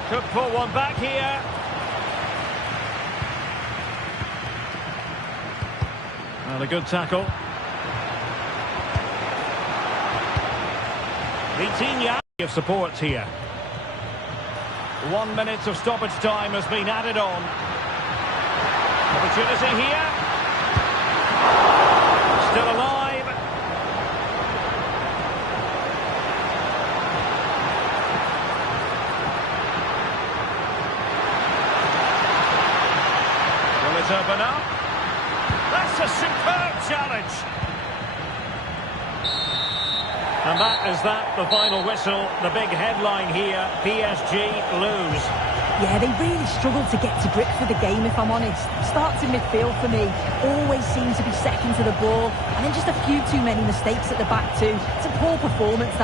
Could pull one back here. Well, a good tackle. Vitinha of support here. 1 minute of stoppage time has been added on. Opportunity here. Still alive. Will it open up? That's a superb challenge. And that is the final whistle, the big headline here, PSG lose. Yeah, they really struggled to get to grips with the game, if I'm honest. Starts in midfield for me, always seem to be second to the ball, and then just a few too many mistakes at the back too. It's a poor performance.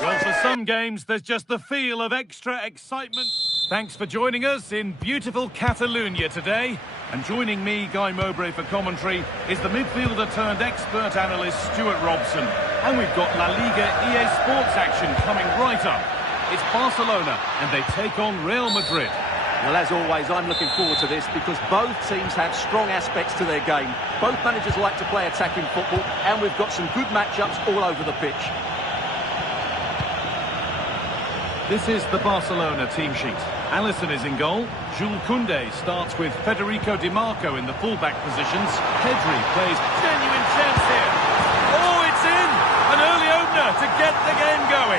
Well, for some games, there's just the feel of extra excitement. Thanks for joining us in beautiful Catalonia today. And joining me, Guy Mowbray, for commentary is the midfielder-turned-expert analyst Stuart Robson. And we've got La Liga EA Sports action coming right up. It's Barcelona, and they take on Real Madrid. Well, as always, I'm looking forward to this because both teams have strong aspects to their game. Both managers like to play attacking football, and we've got some good matchups all over the pitch. This is the Barcelona team sheet. Alisson is in goal. Jules Koundé starts with Federico Di Marco in the fullback positions. Pedri plays genuine chance here. Oh, it's in! An early opener to get the game going.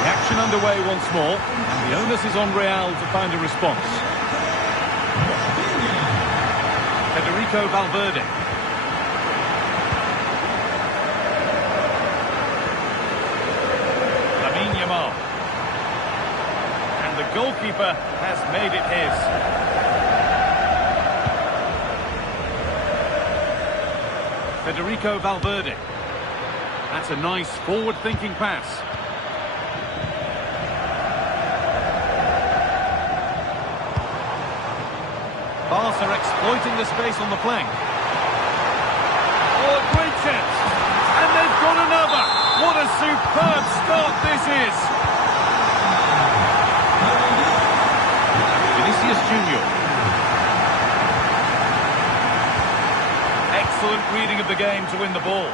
The action underway once more, and the onus is on Real to find a response. Federico Valverde. And the goalkeeper has made it his. Federico Valverde. That's a nice forward-thinking pass. Barca exploiting the space on the flank. Oh, a great chance. And they've got another. What a superb start this is! Vinicius Junior. Excellent reading of the game to win the ball.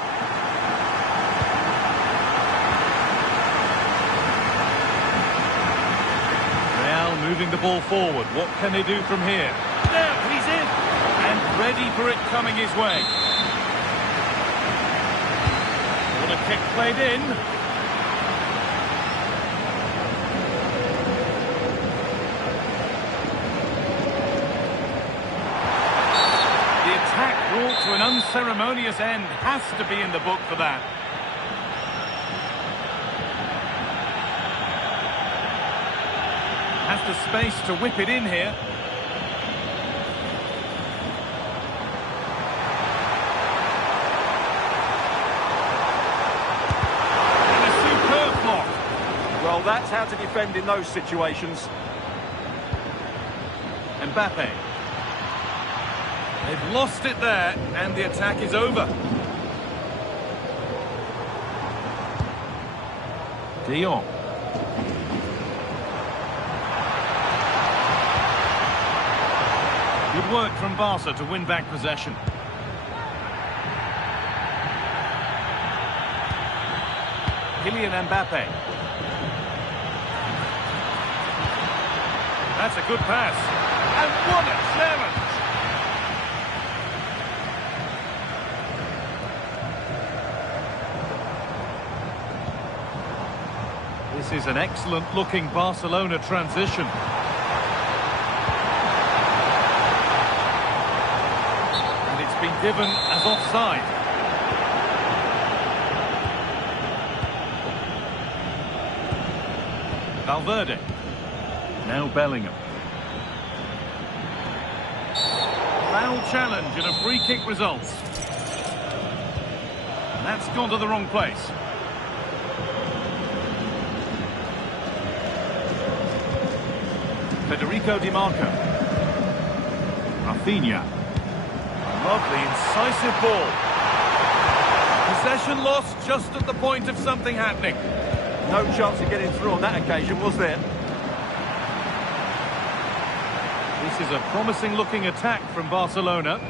Real moving the ball forward. What can they do from here? Now he's in and ready for it coming his way. A kick played in. The attack brought to an unceremonious end has to be in the book for that. Has the space to whip it in here. Well, that's how to defend in those situations. Mbappe. They've lost it there, and the attack is over. De Jong. Good work from Barca to win back possession. Kylian Mbappe. That's a good pass. And what a challenge! This is an excellent-looking Barcelona transition. And it's been given as offside. Valverde. Now Bellingham. Foul challenge and a free kick results. And that's gone to the wrong place. Federico Di Marco. Rafinha. Lovely, incisive ball. Possession lost just at the point of something happening. No chance of getting through on that occasion, was there? This is a promising-looking attack from Barcelona.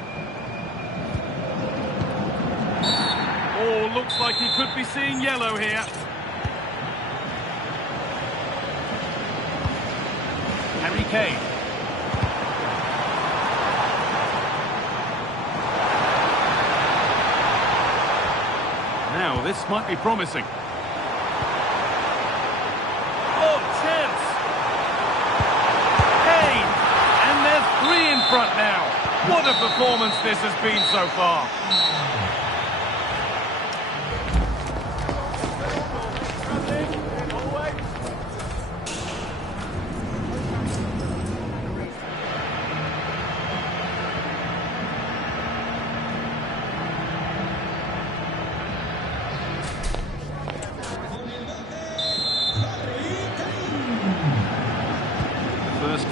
Oh, looks like he could be seeing yellow here. Harry Kane. Now, this might be promising. Oh, chance! Kane! And there's 3 in front now. What a performance this has been so far.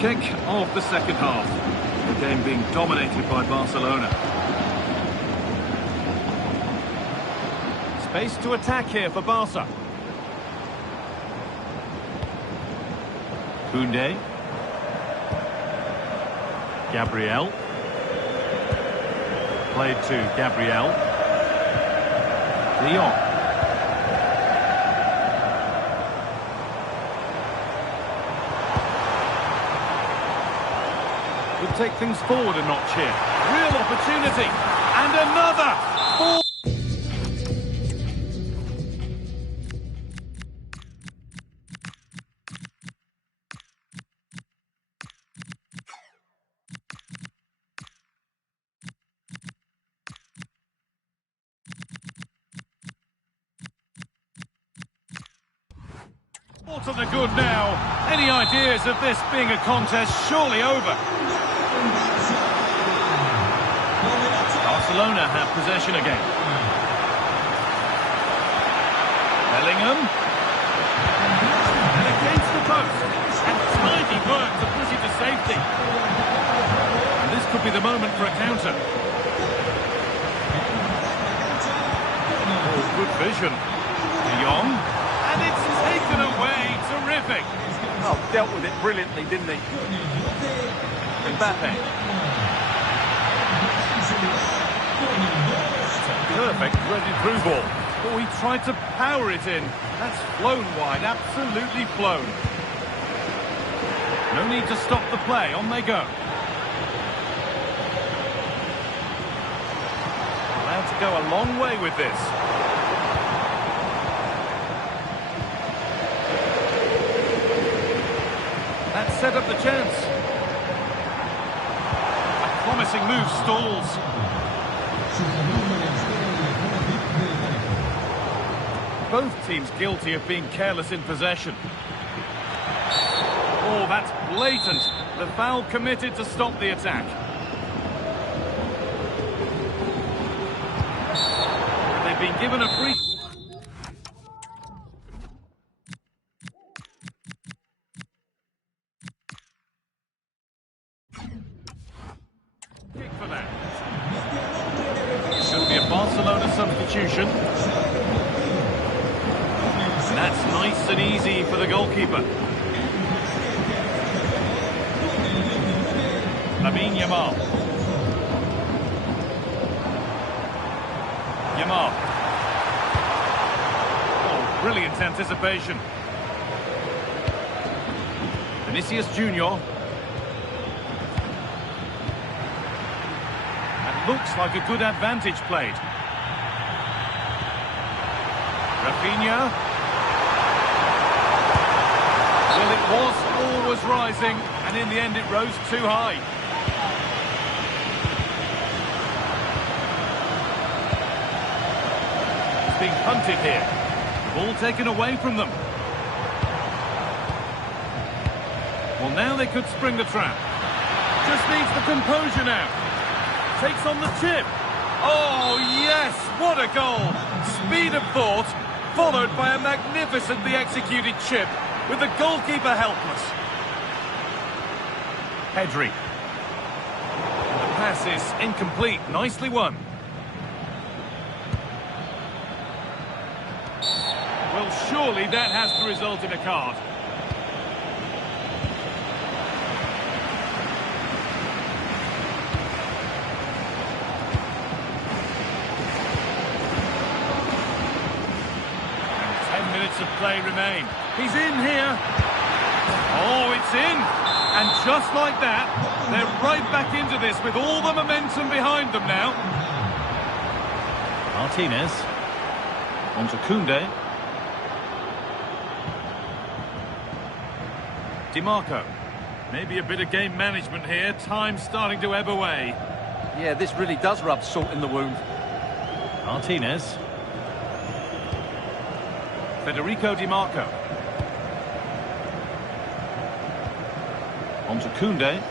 kick of the second half. The game being dominated by Barcelona. Space to attack here for Barca. Koundé. Gabriel. Played to Gabriel. De Jong. Could take things forward a notch here. Real opportunity. And another! All to the good now. Any ideas of this being a contest surely over? Barcelona have possession again. Bellingham. And against the post. And tidy work to push it to safety. And this could be the moment for a counter. Oh, good vision. De Jong. And it's taken away. Terrific. Oh, dealt with it brilliantly, didn't he? Mbappe. Perfect ready through ball. Oh, he tried to power it in. That's flown wide, absolutely flown. No need to stop the play, on they go. Allowed to go a long way with this. That set up the chance. A promising move stalls. Both teams guilty of being careless in possession. Oh, that's blatant. The foul committed to stop the attack. They've been given a free... kick for that. Should be a Barcelona substitution. And that's nice and easy for the goalkeeper. Lamine Yamal. Yamal. Oh, brilliant anticipation. Vinicius Junior. That looks like a good advantage played. Rafinha. Well, it was always rising, and in the end it rose too high. It's being punted here. The ball taken away from them. Well, now they could spring the trap. Just needs the composure now. Takes on the chip. Oh, yes, what a goal. Speed of thought, followed by a magnificently executed chip. With the goalkeeper helpless. Pedri. The pass is incomplete. Nicely won. Well, surely that has to result in a card. And 10 minutes of play remain. He's in here. Oh, it's in. And just like that, they're right back into this with all the momentum behind them now. Martinez. On to Koundé. DiMarco. Maybe a bit of game management here. Time starting to ebb away. Yeah, this really does rub salt in the wound. Martinez. Federico DiMarco. On to Koundé.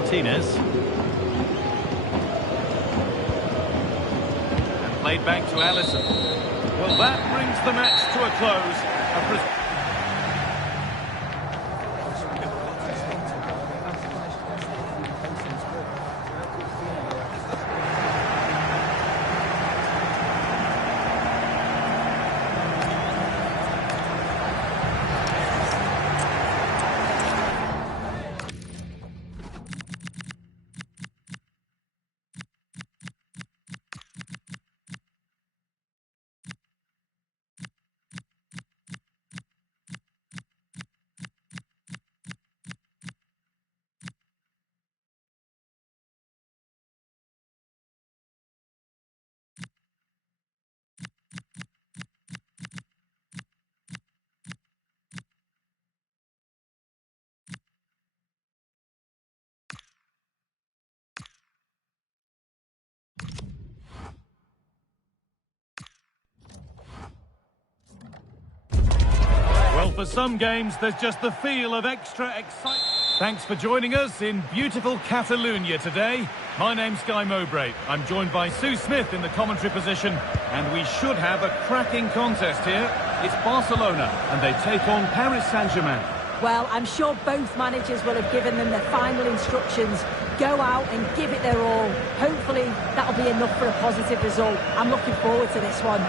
Martinez. And played back to Alisson. Well, that brings the match to a close. Well, for some games, there's just the feel of extra excitement. Thanks for joining us in beautiful Catalonia today. My name's Guy Mowbray. I'm joined by Sue Smith in the commentary position, and we should have a cracking contest here. It's Barcelona, and they take on Paris Saint-Germain. Well, I'm sure both managers will have given them their final instructions. Go out and give it their all. Hopefully, that'll be enough for a positive result. I'm looking forward to this one.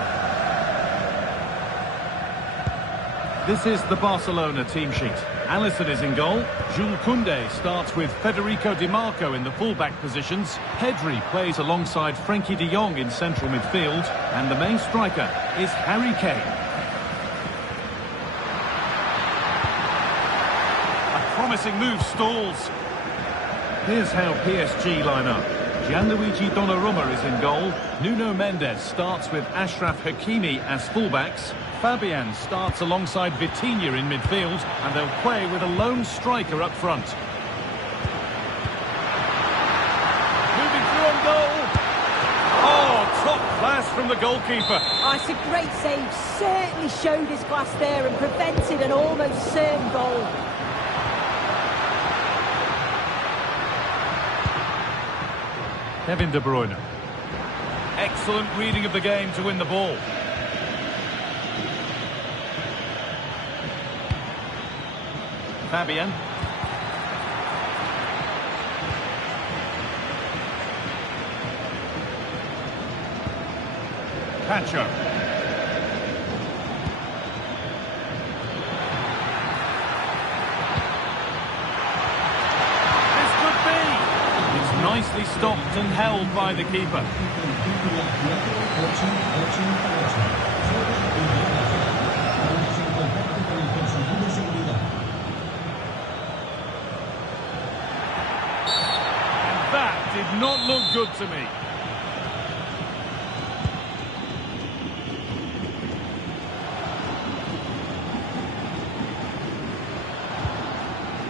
This is the Barcelona team sheet. Alisson is in goal. Jules Koundé starts with Federico Di Marco in the fullback positions. Pedri plays alongside Frenkie de Jong in central midfield. And the main striker is Harry Kane. A promising move stalls. Here's how PSG line up. Gianluigi Donnarumma is in goal. Nuno Mendes starts with Achraf Hakimi as fullbacks. Fabian starts alongside Vitinha in midfield, and they'll play with a lone striker up front. Moving through on goal. Oh, top class from the goalkeeper. Oh, it's a great save. Certainly showed his class there and prevented an almost certain goal. Kevin De Bruyne. Excellent reading of the game to win the ball. Fabian. Pacho. This could be. It's nicely stopped and held by the keeper. Did not look good to me.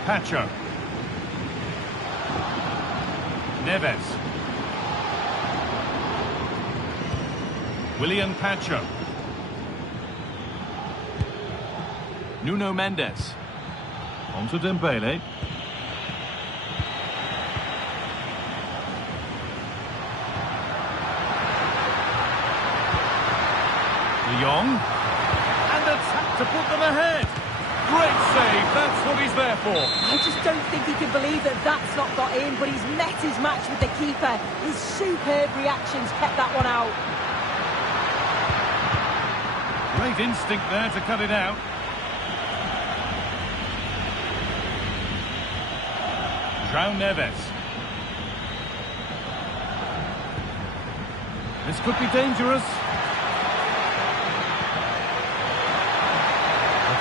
Pacho. Neves. William Pacho. Nuno Mendes. On to Dembele. Young, and a tap to put them ahead. Great save, that's what he's there for. I just don't think he can believe that that's not got in, but he's met his match with the keeper. His superb reactions kept that one out. Great instinct there to cut it out. João Neves. This could be dangerous.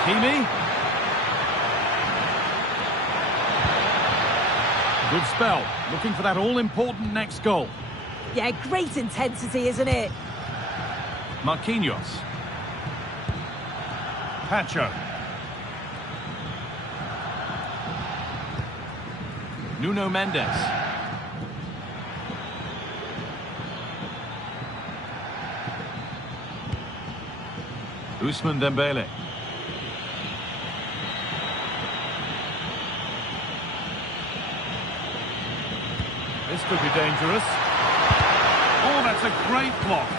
Hakimi. Good spell. Looking for that all-important next goal. Yeah, great intensity, isn't it? Marquinhos. Pacho. Nuno Mendes. Ousmane Dembele. This could be dangerous. Oh, that's a great block.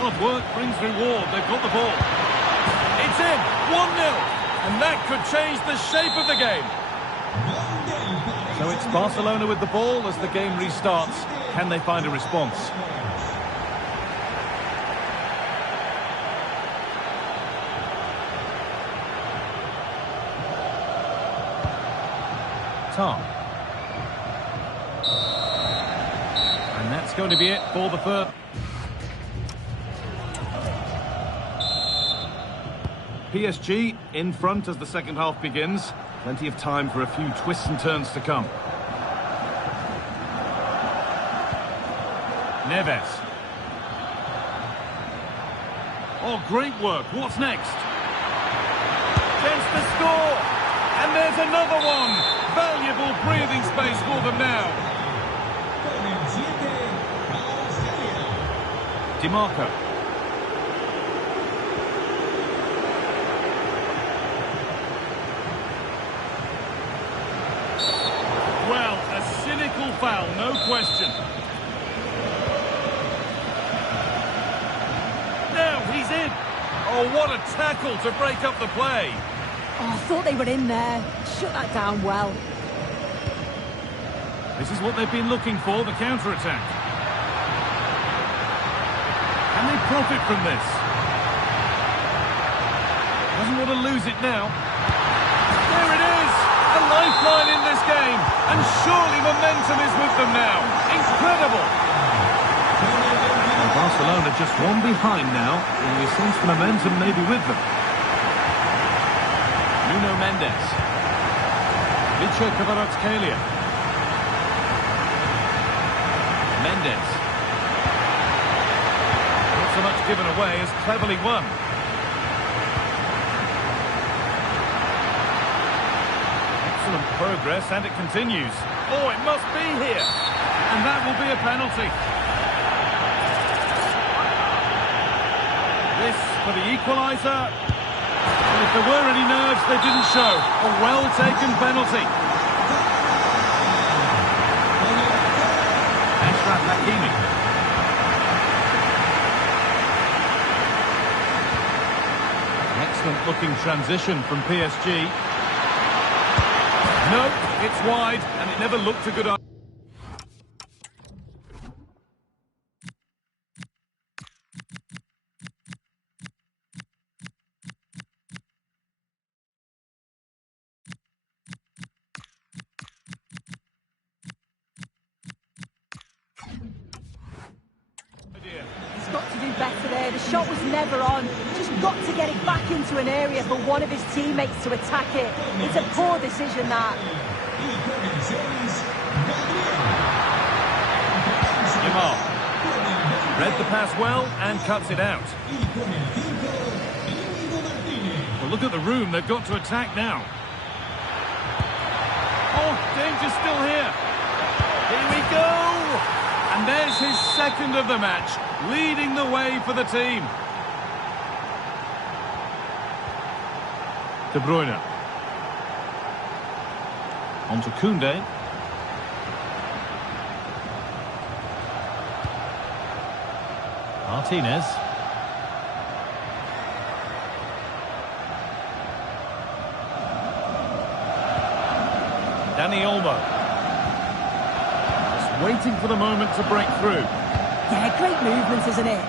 Hard work brings reward. They've got the ball. It's in. 1-0. And that could change the shape of the game. So it's Barcelona with the ball as the game restarts. Can they find a response? Tom. And that's going to be it for the third. PSG in front as the second half begins. Plenty of time for a few twists and turns to come. Neves. Oh, great work. What's next? Chance to score. And there's another one. Valuable breathing space for them now. DiMarco. Well, a cynical foul, no question. Now he's in. Oh, what a tackle to break up the play. Oh, I thought they were in there. Shut that down well. This is what they've been looking for, the counter-attack. Can they profit from this? Doesn't want to lose it now. There it is! A lifeline in this game, and surely momentum is with them now. Incredible! And Barcelona just one behind now, and you sense the momentum may be with them. Nuno Mendes. Vicha Kvaratskhelia. Mendes. Not so much given away as cleverly won. Excellent progress, and it continues. Oh, it must be here. And that will be a penalty. This for the equaliser. And if there were any nerves, they didn't show. A well-taken penalty. Achraf Hakimi. Excellent-looking transition from PSG. No, it's wide, and it never looked a good idea. He's got to do better there. The shot was never on. Just got to get it back into an area for one of his teammates to attack it. It's a poor decision, that. Jamal. Read the pass well and cuts it out. Well, look at the room. They've got to attack now. Oh, danger still here. Here we go. And there's his second of the match, leading the way for the team. De Bruyne. On to Koundé. Martinez. Dani Olmo. Just waiting for the moment to break through. Yeah, great movement, isn't it?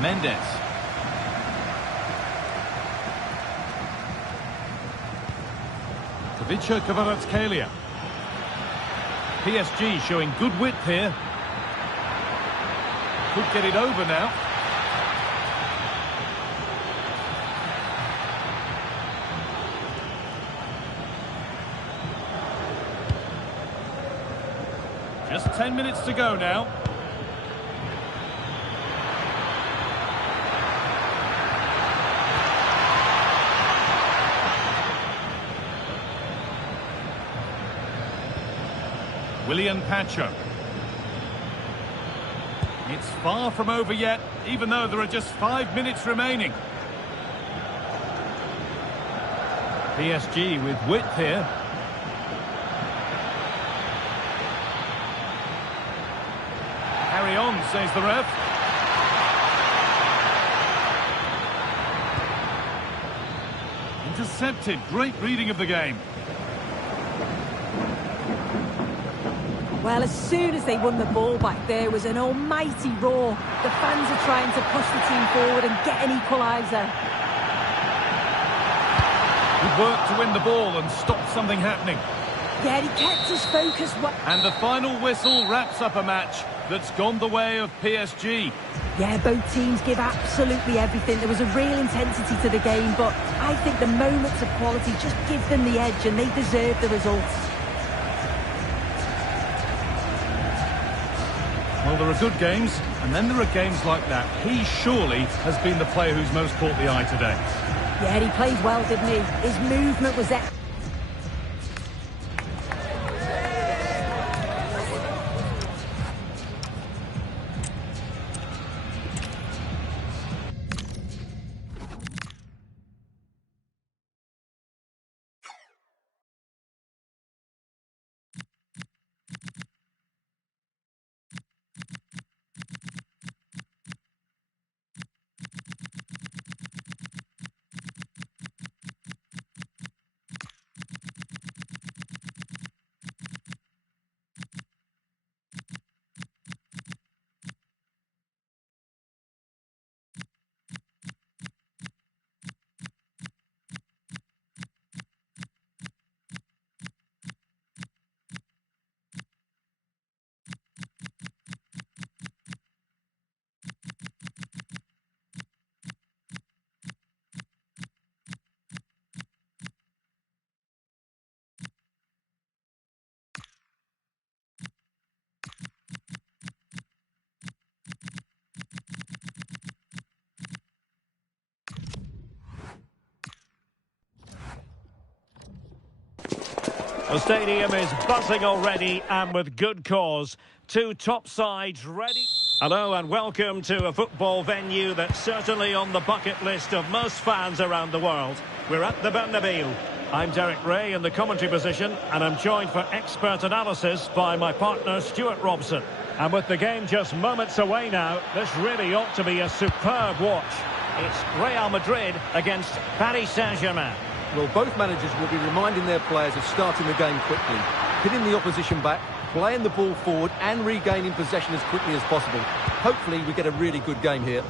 Mendes. Vicha Kvaratskhelia. PSG showing good width here. Could get it over now. Just 10 minutes to go now. William Pacho. It's It's far from over yet, even though there are just 5 minutes remaining. PSG with width here. Carry on, says the ref. Intercepted. Great reading of the game. Well, as soon as they won the ball back, there was an almighty roar. The fans are trying to push the team forward and get an equaliser. Good work to win the ball and stop something happening. Yeah, he kept his focus. And the final whistle wraps up a match that's gone the way of PSG. Yeah, both teams give absolutely everything. There was a real intensity to the game, but I think the moments of quality just give them the edge and they deserve the results. Well, there are good games, and then there are games like that. He surely has been the player who's most caught the eye today. Yeah, he played well, didn't he? His movement was excellent. The stadium is buzzing already, and with good cause. Two top sides ready. Hello and welcome to a football venue that's certainly on the bucket list of most fans around the world. We're at the Bernabeu. I'm Derek Ray in the commentary position, and I'm joined for expert analysis by my partner Stuart Robson. And with the game just moments away now, this really ought to be a superb watch. It's Real Madrid against Paris Saint-Germain. Well, both managers will be reminding their players of starting the game quickly, hitting the opposition back, playing the ball forward and regaining possession as quickly as possible. Hopefully we get a really good game here.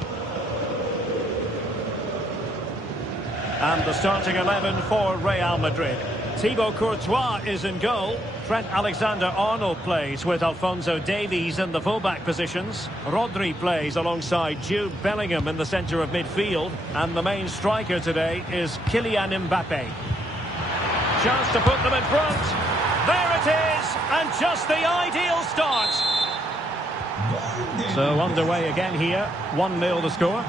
And the starting 11 for Real Madrid. Thibaut Courtois is in goal. Trent Alexander-Arnold plays with Alphonso Davies in the fullback positions. Rodri plays alongside Jude Bellingham in the centre of midfield. And the main striker today is Kylian Mbappe. Chance to put them in front. There it is, and just the ideal start. So underway again here. 1-0 the score.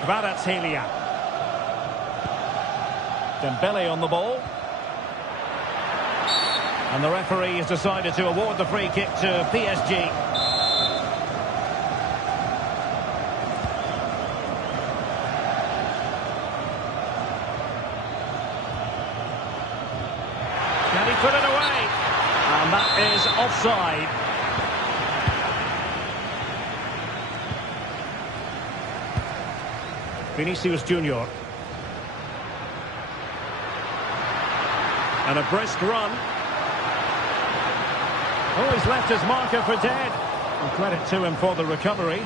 Kvaratskhelia. Dembele on the ball. And the referee has decided to award the free kick to PSG. Can he put it away? And that is offside. Vinicius Junior. And a brisk run. Oh, he's left his marker for dead. And credit to him for the recovery.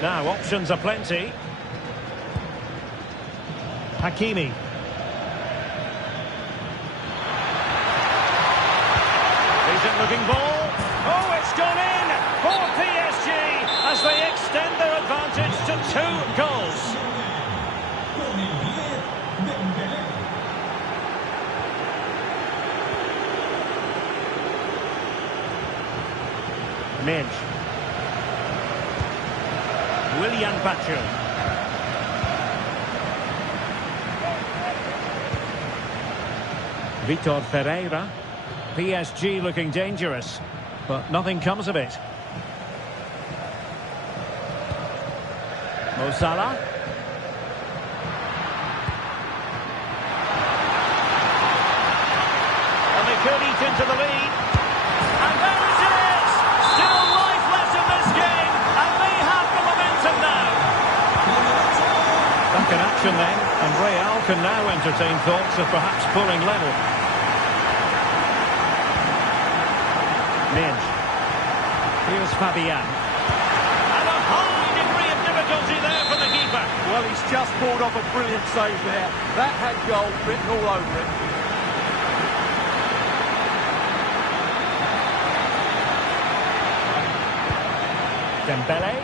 Now, options are plenty. Hakimi. Decent looking ball. Oh, it's gone in for PSG as they extend their advantage to 2 goals. Midge. Willian Bacho. Vitor Ferreira. PSG looking dangerous, but nothing comes of it. Mo Salah. And they could eat into the lead. And there it is! Still life left in this game, and they have the momentum now. Back in action then, and Real can now entertain thoughts of perhaps pulling level. Minge. Here's Fabian. And a high degree of difficulty there for the keeper. Well, he's just pulled off a brilliant save there. That had goal written all over it. Dembele.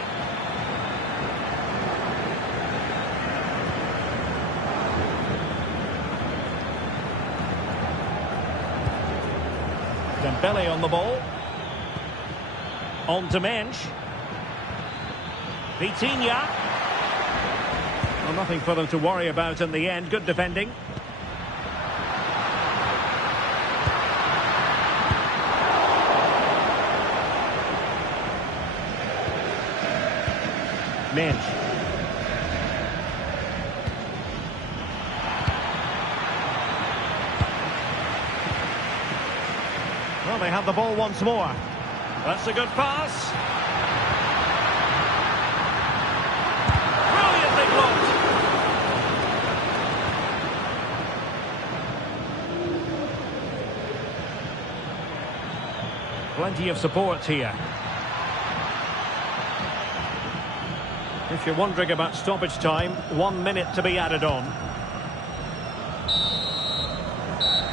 Dembele on the ball. On to Mensch. Vitinha. Well, nothing for them to worry about in the end. Good defending. Mensch. Well, they have the ball once more. That's a good pass. Brilliantly blocked. Plenty of support here. If you're wondering about stoppage time, 1 minute to be added on.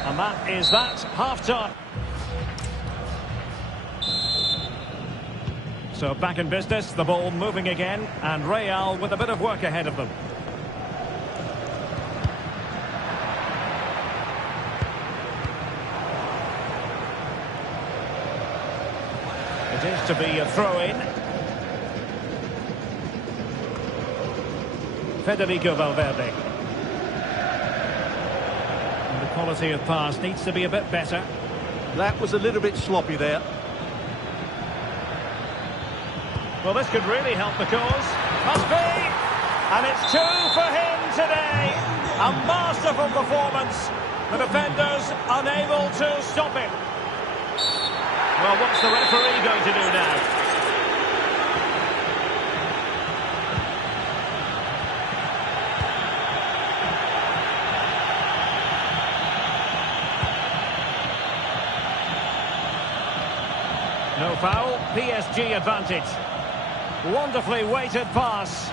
And that is that, half-time. So back in business, the ball moving again, and Real with a bit of work ahead of them. It is to be a throw-in. Federico Valverde. And the quality of pass needs to be a bit better. That was a little bit sloppy there. Well, this could really help the cause. Must be! And it's 2 for him today. A masterful performance. The defenders unable to stop him. Well, what's the referee going to do now? No foul, PSG advantage. Wonderfully weighted pass.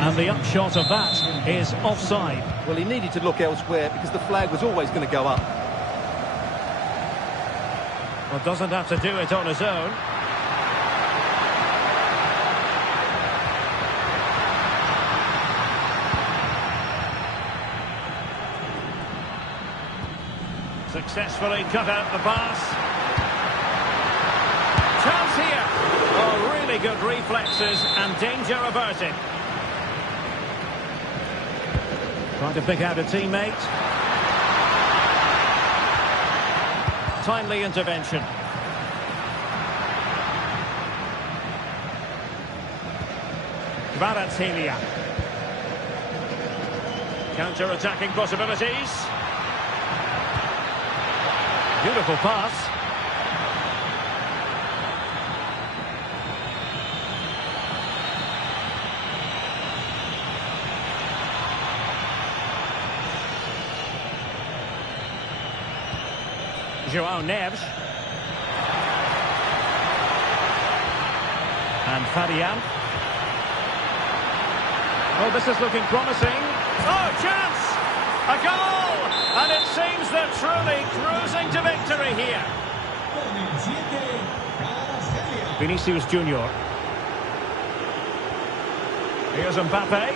And the upshot of that is offside. Well, he needed to look elsewhere because the flag was always going to go up. Well, doesn't have to do it on his own. Successfully cut out the pass. Chance here. Oh, really good reflexes and danger averted. Trying to pick out a teammate. Timely intervention. Kvaratskhelia. Counter-attacking possibilities. Beautiful pass. João Neves. And Fabian. Oh, this is looking promising. Oh, chance! A goal! And it seems they're truly cruising to victory here. Vinicius Junior. Here's Mbappe.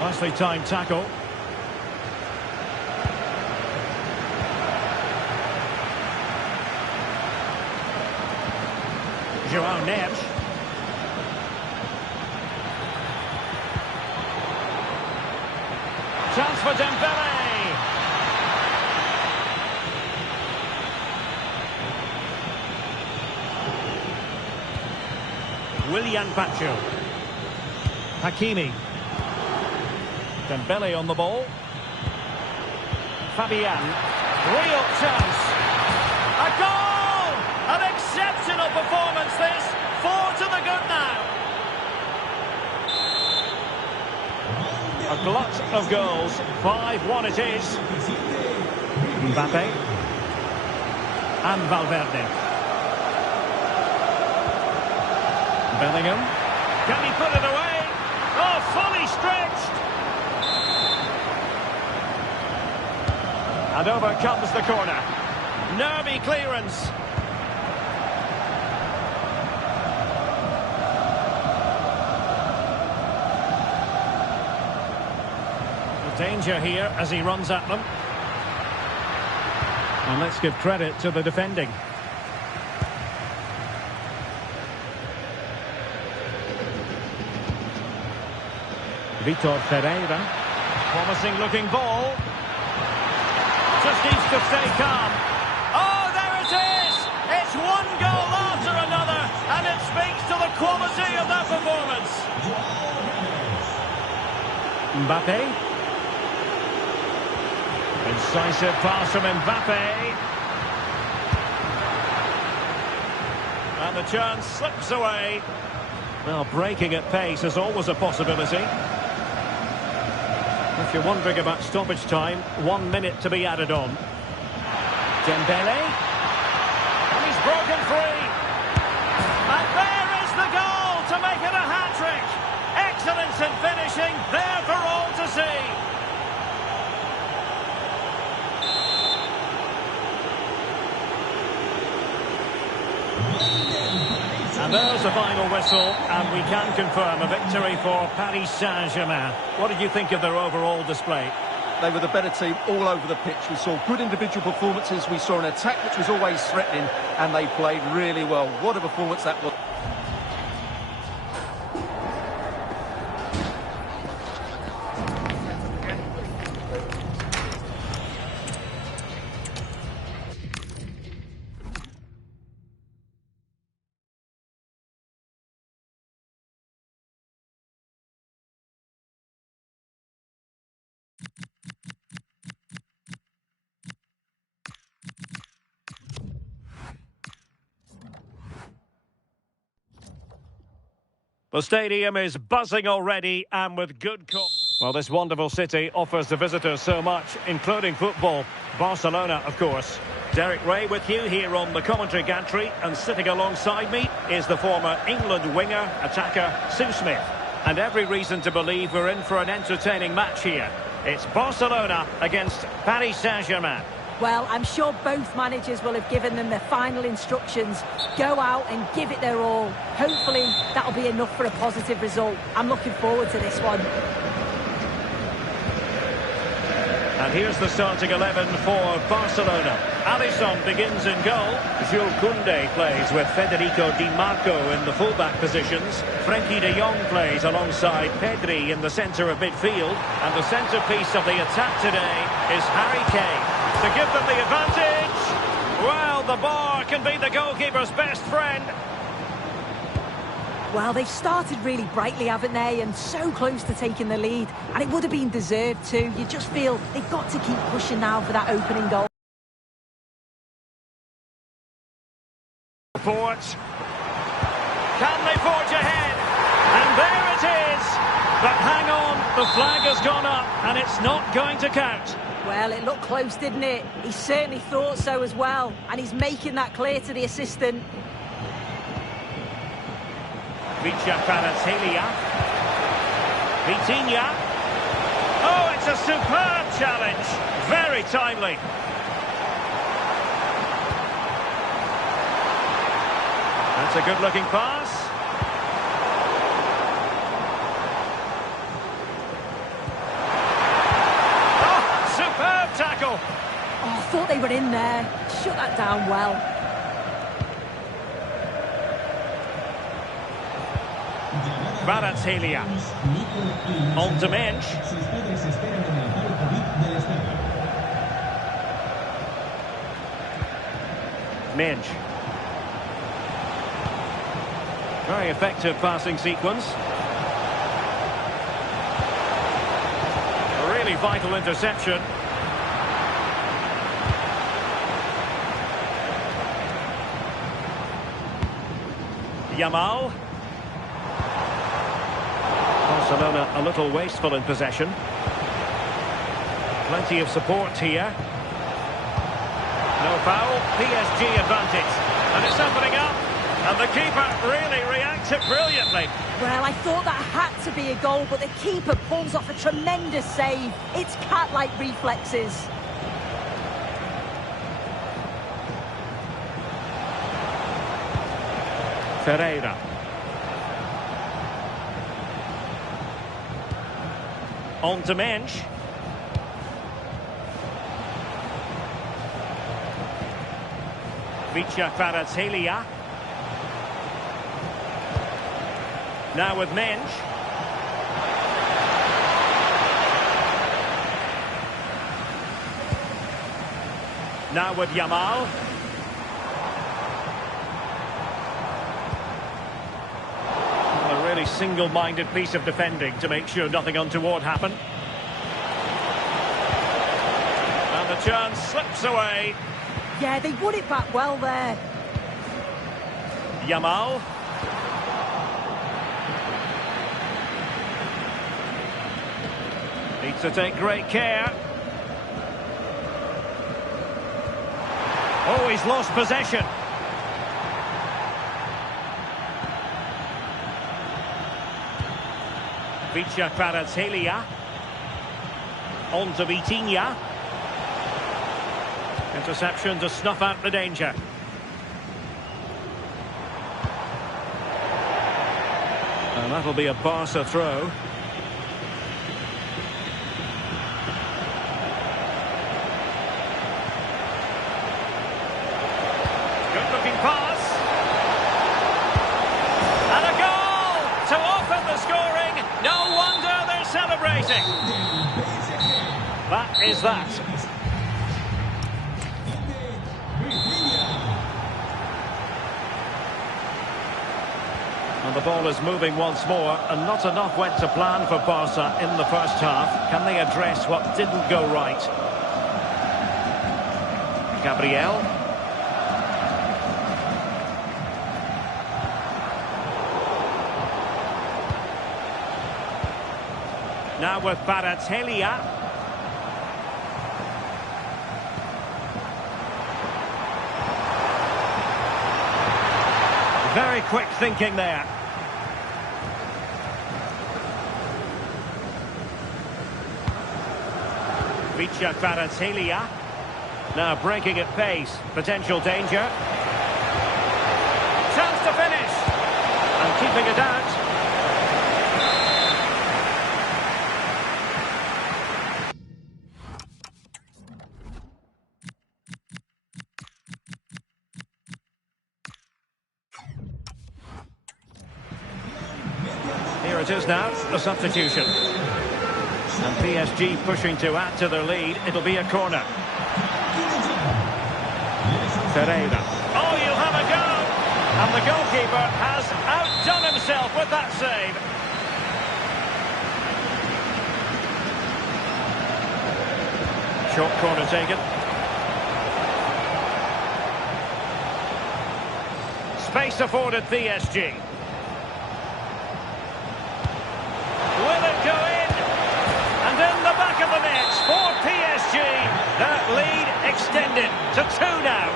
Nicely timed tackle. João Neves. Chance for Dembele. Willian Pacho. Hakimi. Dembele on the ball. Fabian. Real chance. A goal! An exceptional performance this. 4 to the good now. A glut of goals. 5-1 it is. Mbappe. And Valverde. Bellingham. Can he put it away? Oh, fully stretched. And over comes the corner. Nervy clearance. Danger here as he runs at them. And let's give credit to the defending. Vitor Ferreira. Promising looking ball. Just needs to stay calm. Oh, there it is! It's one goal after another, and it speaks to the quality of that performance. Mbappe. Incisive pass from Mbappe. And the chance slips away. Well, breaking at pace is always a possibility. If you're wondering about stoppage time, 1 minute to be added on. Dembele. And he's broken free. And there is the goal to make it a hat-trick. Excellence in finishing, there for all to see. And there's the final whistle, and we can confirm a victory for Paris Saint-Germain. What did you think of their overall display? They were the better team all over the pitch. We saw good individual performances. We saw an attack which was always threatening, and they played really well. What a performance that was. The stadium is buzzing already, and with good cause. Well, this wonderful city offers the visitors so much, including football. Barcelona, of course. Derek Ray with you here on the commentary gantry, and sitting alongside me is the former England winger, attacker, Sue Smith. And every reason to believe we're in for an entertaining match here. It's Barcelona against Paris Saint-Germain. Well, I'm sure both managers will have given them their final instructions. Go out and give it their all. Hopefully, that'll be enough for a positive result. I'm looking forward to this one. And here's the starting 11 for Barcelona. Alisson begins in goal. Jules Koundé plays with Federico Di Marco in the fullback positions. Frenkie de Jong plays alongside Pedri in the centre of midfield. And the centrepiece of the attack today is Harry Kane. To give them the advantage. Well, the bar can be the goalkeeper's best friend. Well, they've started really brightly, haven't they? And so close to taking the lead. And it would have been deserved too. You just feel they've got to keep pushing now for that opening goal. Report. Can they forge ahead? And there it is. But hang on, the flag has gone up and it's not going to count. Well, it looked close, didn't it? He certainly thought so as well. And he's making that clear to the assistant. Vicha Kvaratskhelia. Vitinha. Oh, it's a superb challenge. Very timely. That's a good-looking pass. Oh, superb tackle. Oh, I thought they were in there. Shut that down well. Kvaratskhelia. On to Mensch. Sus padres esperan en el paro COVID del estadio. Mensch. Very effective passing sequence. A really vital interception. Yamal. Barcelona a little wasteful in possession. Plenty of support here. No foul. PSG advantage. And it's opening up. And the keeper really reacted brilliantly. Well, I thought that had to be a goal, but the keeper pulls off a tremendous save. It's cat-like reflexes. Ferreira. On to Mensch. Kvaratskhelia. Now with Mensch. Now with Yamal. A really single-minded piece of defending to make sure nothing untoward happened. And the chance slips away. Yeah, they won it back well there. Yamal. Needs to take great care. Oh, he's lost possession. Kvaratskhelia. On to Vitinha. Interception to snuff out the danger. And that'll be a Barca throw. Good looking pass. And a goal to open the scoring. No wonder they're celebrating. That is that. And the ball is moving once more, and not enough went to plan for Barca in the first half. Can they address what didn't go right? Gabriel. Now with Kvaratskhelia. Very quick thinking there. Kvaratskhelia. Now breaking at pace. Potential danger. Chance to finish. And keeping it out. Here it is now, the substitution. And PSG pushing to add to their lead. It'll be a corner. Ferreira. Oh, you'll have a go! And the goalkeeper has outdone himself with that save. Short corner taken. Space afforded PSG. Will it go in? And in the back of the net for PSG. That lead extended to 2 now.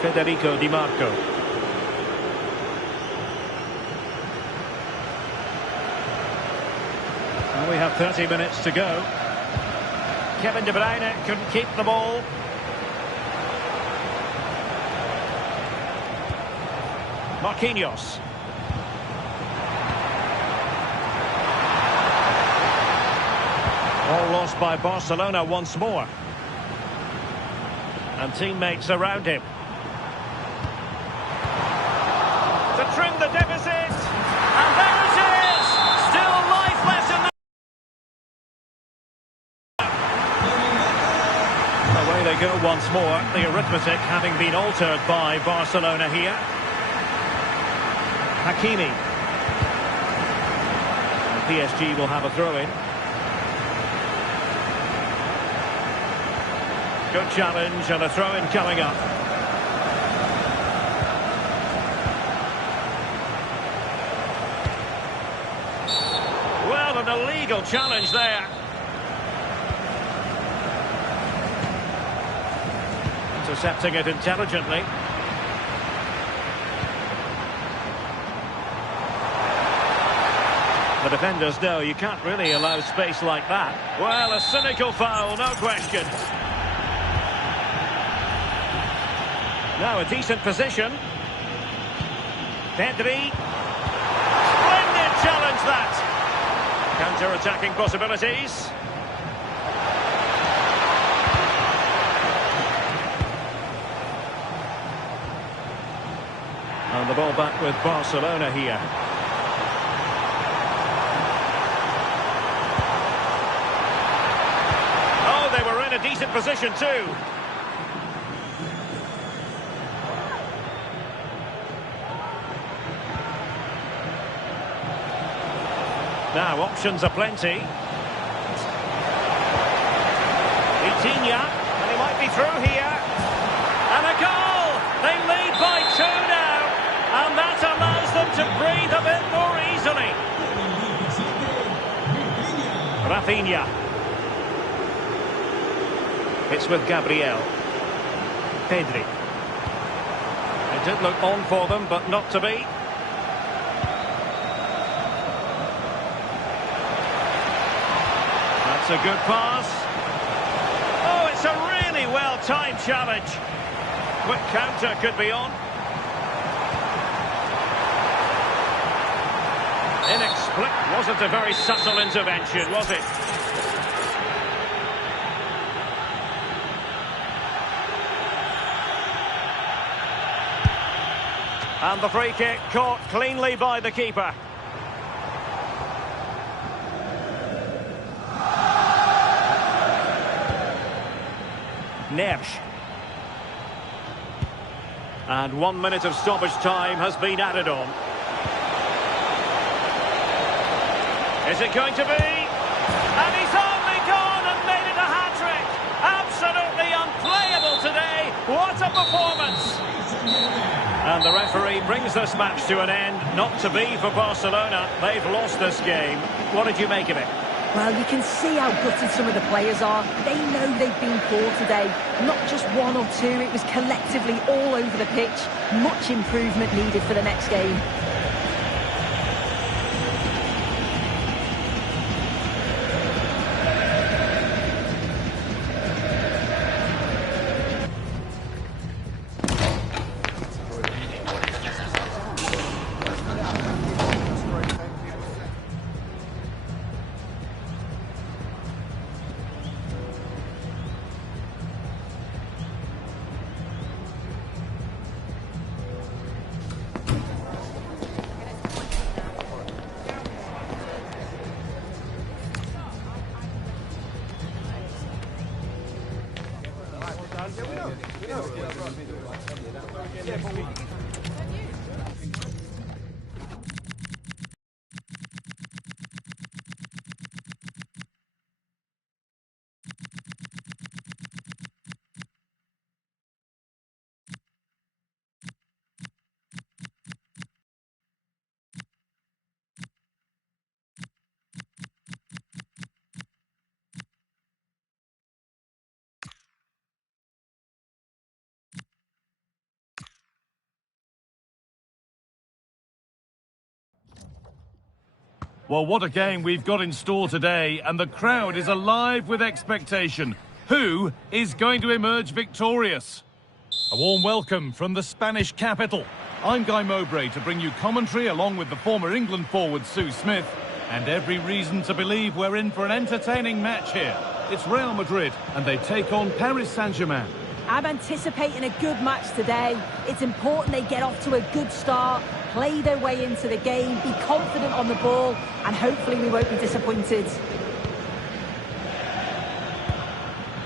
Federico Di Marco. Well, we have 30 minutes to go. Kevin De Bruyne couldn't keep the ball. Marquinhos. All lost by Barcelona once more. And teammates around him. once more, the arithmetic having been altered by Barcelona here. Hakimi. And PSG will have a throw-in. Good challenge and a throw-in coming up. Well, an illegal challenge there. Intercepting it intelligently. The defenders know you can't really allow space like that. Well, a cynical foul, no question. Now a decent position. Pedri. Splendid challenge that. Counter-attacking possibilities. And the ball back with Barcelona here. Oh, they were in a decent position too. Now, options are plenty. Vitinha, and he might be through here. And a goal! They lead by 2 now. And that allows them to breathe a bit more easily. Rafinha. It's with Gabriel. Pedri. It did look on for them, but not to be. That's a good pass. Oh, it's a really well-timed challenge. Quick counter could be on. Inexplicable. Wasn't a very subtle intervention, was it? And the free kick caught cleanly by the keeper. Neves. And 1 minute of stoppage time has been added on. Is it going to be? And he's only gone and made it a hat-trick. Absolutely unplayable today. What a performance. And the referee brings this match to an end. Not to be for Barcelona. They've lost this game. What did you make of it? Well, you can see how gutted some of the players are. They know they've been poor today. Not just one or two, it was collectively all over the pitch. Much improvement needed for the next game. Well, what a game we've got in store today, and the crowd is alive with expectation. Who is going to emerge victorious? A warm welcome from the Spanish capital. I'm Guy Mowbray to bring you commentary along with the former England forward Sue Smith, and every reason to believe we're in for an entertaining match here. It's Real Madrid, and they take on Paris Saint-Germain. I'm anticipating a good match today. It's important they get off to a good start, play their way into the game, be confident on the ball, and hopefully we won't be disappointed.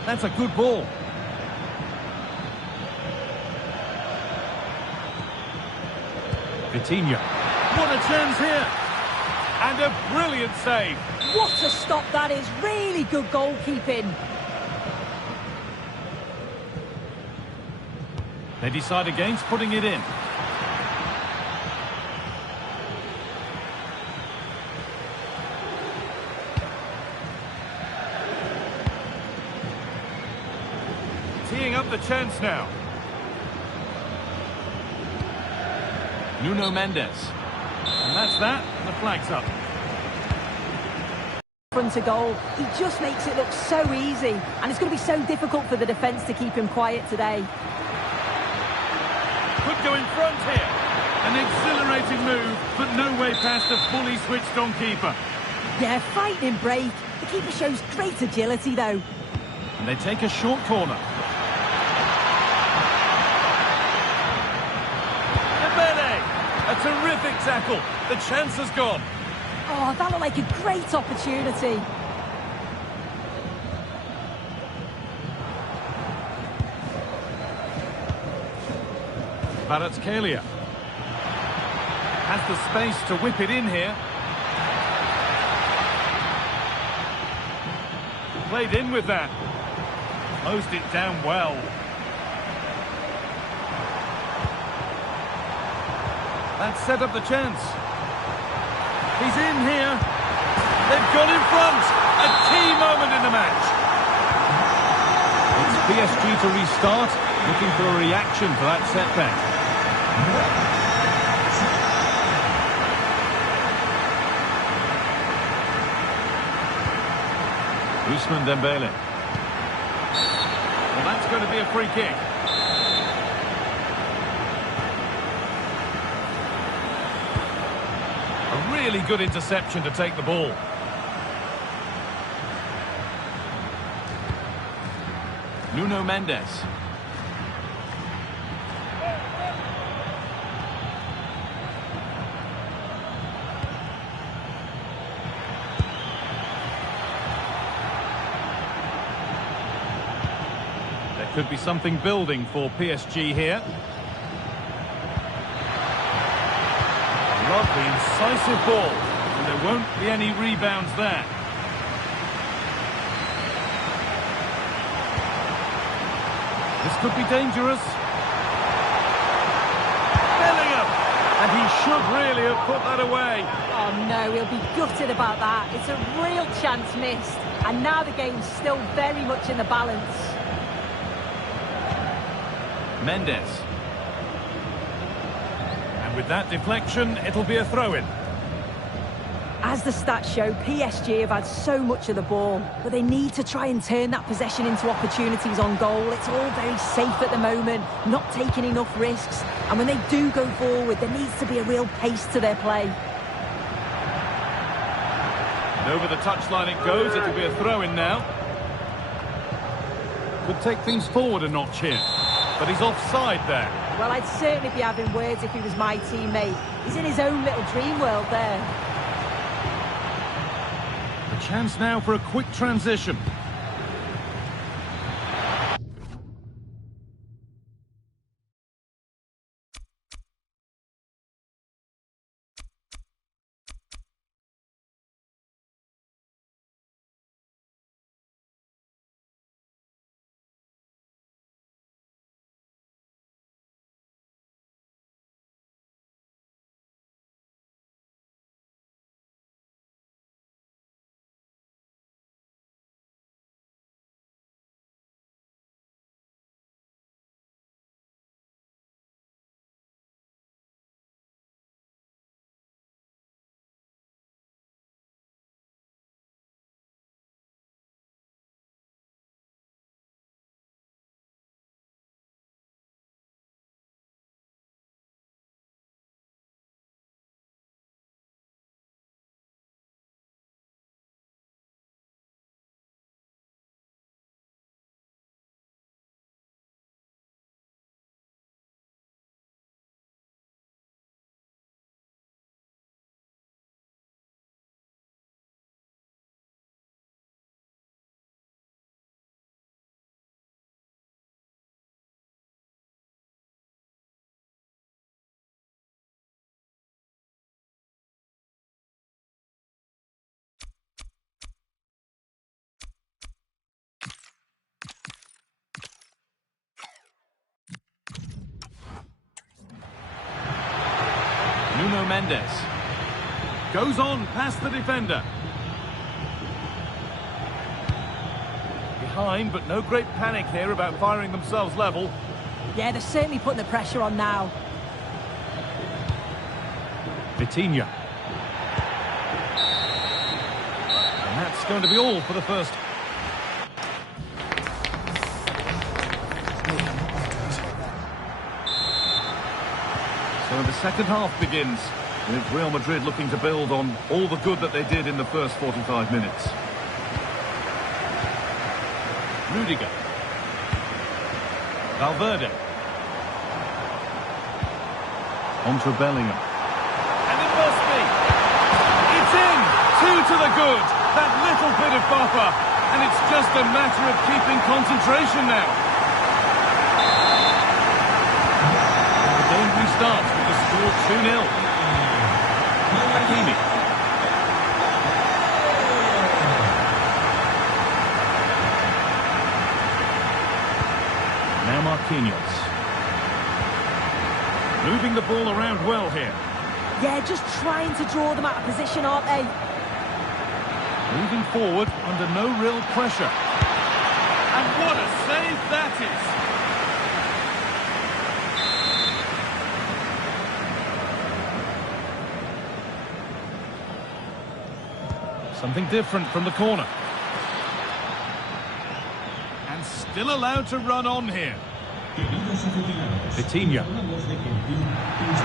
That's a good ball. Coutinho. What a chance here. And a brilliant save. What a stop that is. Really good goalkeeping. They decide against putting it in. Teeing up the chance now. Nuno Mendes. And that's that. The flag's up. Front of goal. He just makes it look so easy. And it's going to be so difficult for the defence to keep him quiet today. Could go in front here. An exhilarating move, but no way past a fully switched on keeper. Yeah, frightening break. The keeper shows great agility though. And they take a short corner. A terrific tackle. The chance has gone. Oh, that looked like a great opportunity. Kvaratskhelia has the space to whip it in here. Played in with that. Closed it down well. That set up the chance. He's in here. They've got in front. A key moment in the match. It's PSG to restart, looking for a reaction to that setback. Ousmane Dembele. Well, that's going to be a free kick. Really good interception to take the ball. Nuno Mendes. There could be something building for PSG here. Lovely, incisive ball, and there won't be any rebounds there. This could be dangerous. Bellingham, and he should really have put that away. Oh no, he'll be gutted about that. It's a real chance missed, and now the game's still very much in the balance. Mendes. With that deflection, it'll be a throw-in. As the stats show, PSG have had so much of the ball, but they need to try and turn that possession into opportunities on goal. It's all very safe at the moment, not taking enough risks, and when they do go forward, there needs to be a real pace to their play. And over the touchline it goes, it'll be a throw-in now. Could take things forward a notch here, but he's offside there. Well, I'd certainly be having words if he was my teammate. He's in his own little dream world there. A chance now for a quick transition. Mendes. Goes on past the defender. Behind, but no great panic here about firing themselves level. Yeah, they're certainly putting the pressure on now. Vitinha. And that's going to be all for the first. So the second half begins, with Real Madrid looking to build on all the good that they did in the first 45 minutes. Rudiger. Valverde. On to Bellingham. And it must be. It's in! 2 to the good. That little bit of buffer. And it's just a matter of keeping concentration now. The game restarts with the score 2-0. Hakimi. Now Marquinhos. Moving the ball around well here. Yeah, just trying to draw them out of position, aren't they? Moving forward under no real pressure. And what a save that is. Something different from the corner. And still allowed to run on here. Vitinha.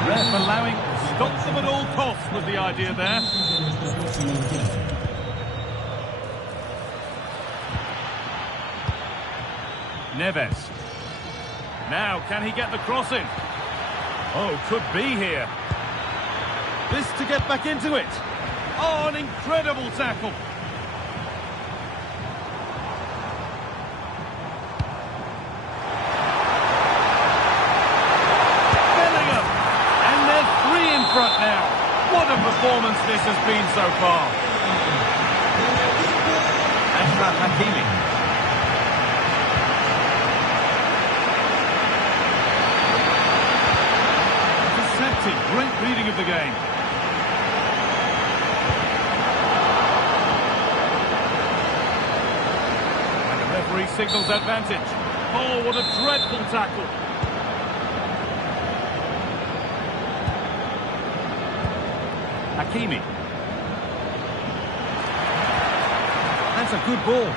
Ref allowing, stop them at all costs was the idea there. Neves. Now, can he get the cross in? Oh, could be here. This to get back into it. Oh, an incredible tackle. Bellingham. And they're 3 in front now. What a performance this has been so far. Ashraf Hakimi. Great reading of the game. And the referee signals advantage. Oh, what a dreadful tackle. Hakimi. That's a good ball.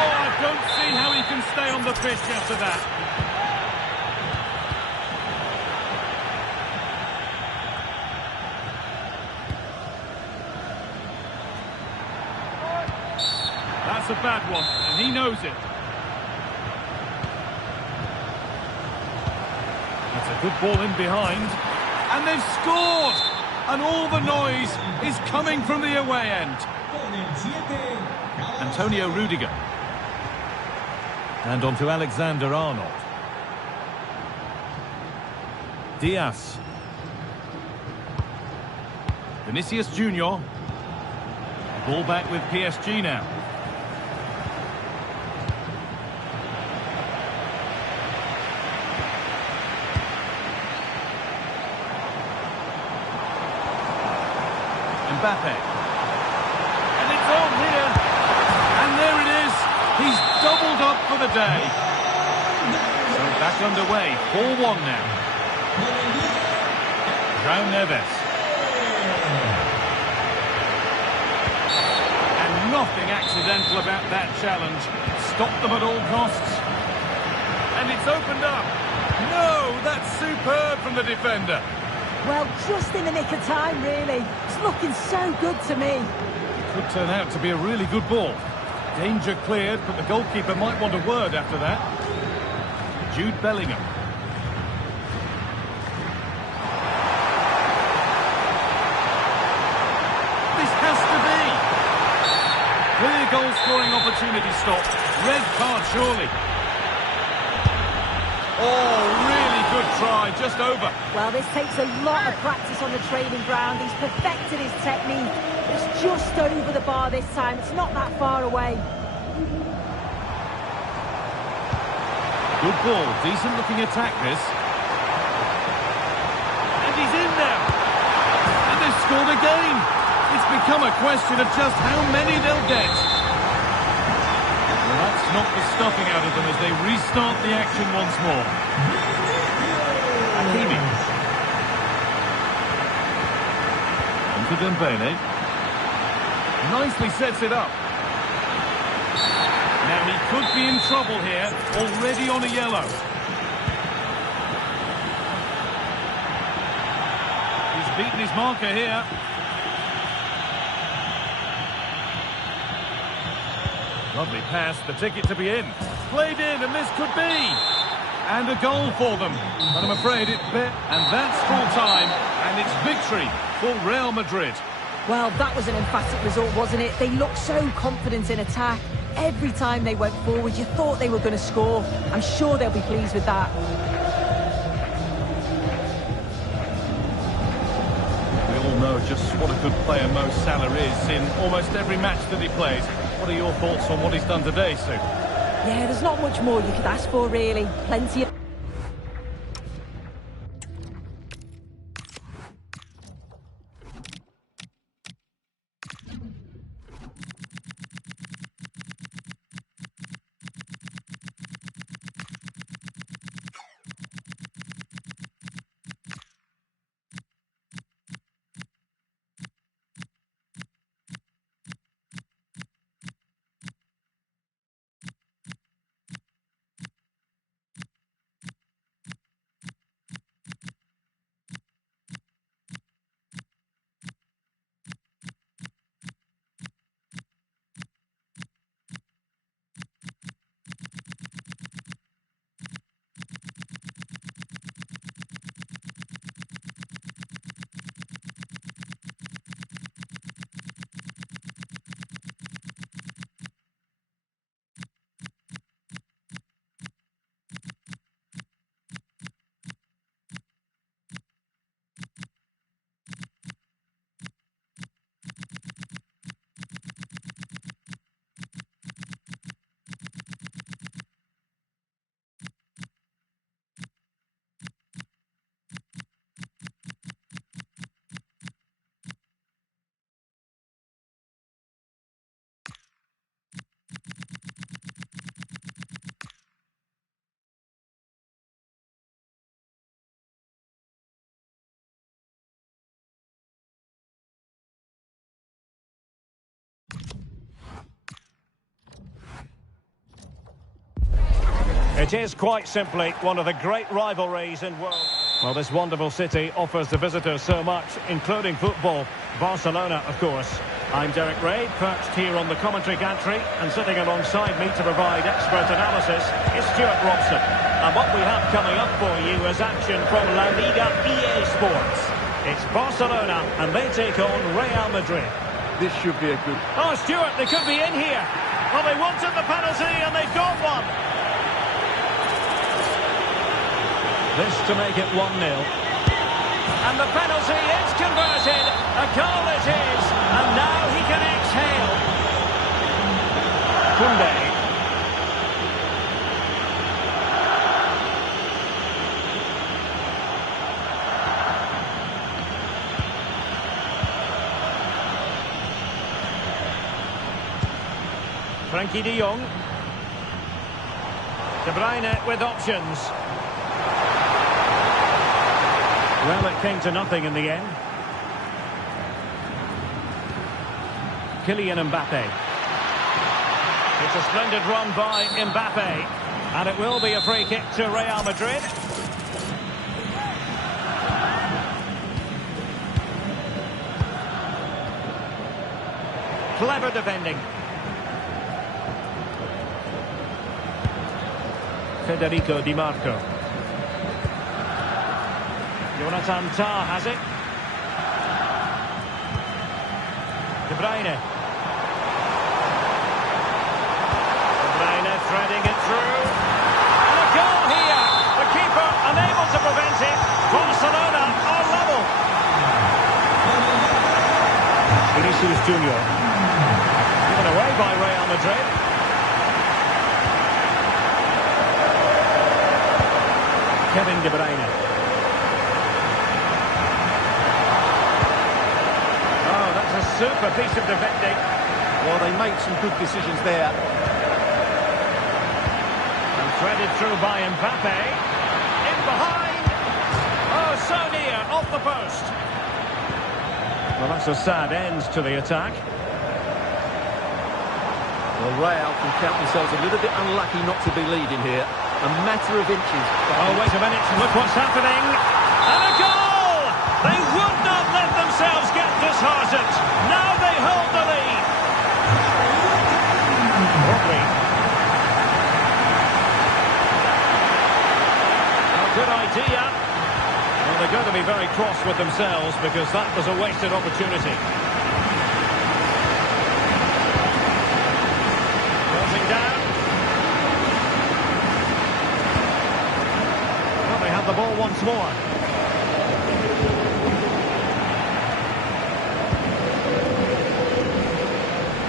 Oh, I don't see how he can stay on the pitch after that. A bad one, and he knows it. That's a good ball in behind. And they've scored! And all the noise is coming from the away end. Antonio Rudiger. And on to Alexander-Arnold. Diaz. Vinicius Junior. Ball back with PSG now. Mbappe. And it's on here. And there it is. He's doubled up for the day. So back underway. 4-1 now. João Neves. And nothing accidental about that challenge. Stop them at all costs. And it's opened up. No, that's superb from the defender. Well, just in the nick of time, really. It's looking so good to me. It could turn out to be a really good ball. Danger cleared, but the goalkeeper might want a word after that. Jude Bellingham. This has to be. Clear goal-scoring opportunity stopped. Red card, surely. Oh, really good try, just over. Well, this takes a lot of practice on the training ground. He's perfected his technique. It's just over the bar this time. It's not that far away. Good ball, decent looking attack this. And he's in now. And they've scored again. It's become a question of just how many they'll get. Well, that's knocked the stuffing out of them as they restart the action once more. Hakimi. Onto Dembele. Nicely sets it up. Now he could be in trouble here, already on a yellow. He's beaten his marker here. Lovely pass, the ticket to be in. Played in, and this could be. And a goal for them. But I'm afraid it bet. And that's full time, and it's victory for Real Madrid. Well, that was an emphatic result, wasn't it? They looked so confident in attack. Every time they went forward, you thought they were going to score. I'm sure they'll be pleased with that. We all know just what a good player Mo Salah is in almost every match that he plays. What are your thoughts on what he's done today, Sue? Yeah, there's not much more you could ask for, really. Plenty of... It is quite simply one of the great rivalries in world. Well, this wonderful city offers the visitors so much, including football. Barcelona, of course. I'm Derek Ray, perched here on the commentary gantry, and sitting alongside me to provide expert analysis is Stuart Robson. And what we have coming up for you is action from La Liga EA Sports. It's Barcelona, and they take on Real Madrid. This should be a good... Oh, Stuart, they could be in here. Well, they wanted the penalty, and they've got one. This to make it 1-0. And the penalty is converted. A goal it is. And now he can exhale. Koundé. Frankie de Jong. De Bruyne with options. Well, it came to nothing in the end. Kylian Mbappe. It's a splendid run by Mbappe. And it will be a free kick to Real Madrid. Clever defending. Federico Di Marco. Jonathan Tah has it. De Bruyne. De Bruyne threading it through. And a goal here. The keeper unable to prevent it. Barcelona are level. Vinicius Junior. Given away by Real Madrid. Kevin De Bruyne. Super piece of defending. Well, they made some good decisions there. And threaded through by Mbappe. In behind. Oh, so near, off the post. Well, that's a sad end to the attack. Well, Real can count themselves a little bit unlucky not to be leading here. A matter of inches. Oh, wait a minute. Look what's happening. And a goal! They would not let themselves get disheartened. Now they hold the lead. Rodri. Oh, good idea. Well, they're going to be very cross with themselves because that was a wasted opportunity. Closing down. Well, they have the ball once more.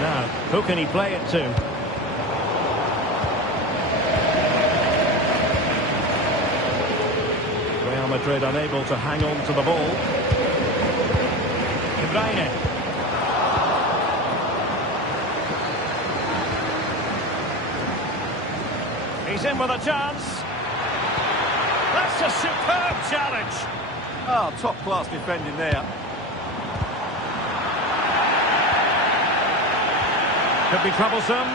Now, who can he play it to? Real Madrid unable to hang on to the ball. De Bruyne. He's in with a chance. That's a superb challenge. Oh, top-class defending there. Could be troublesome.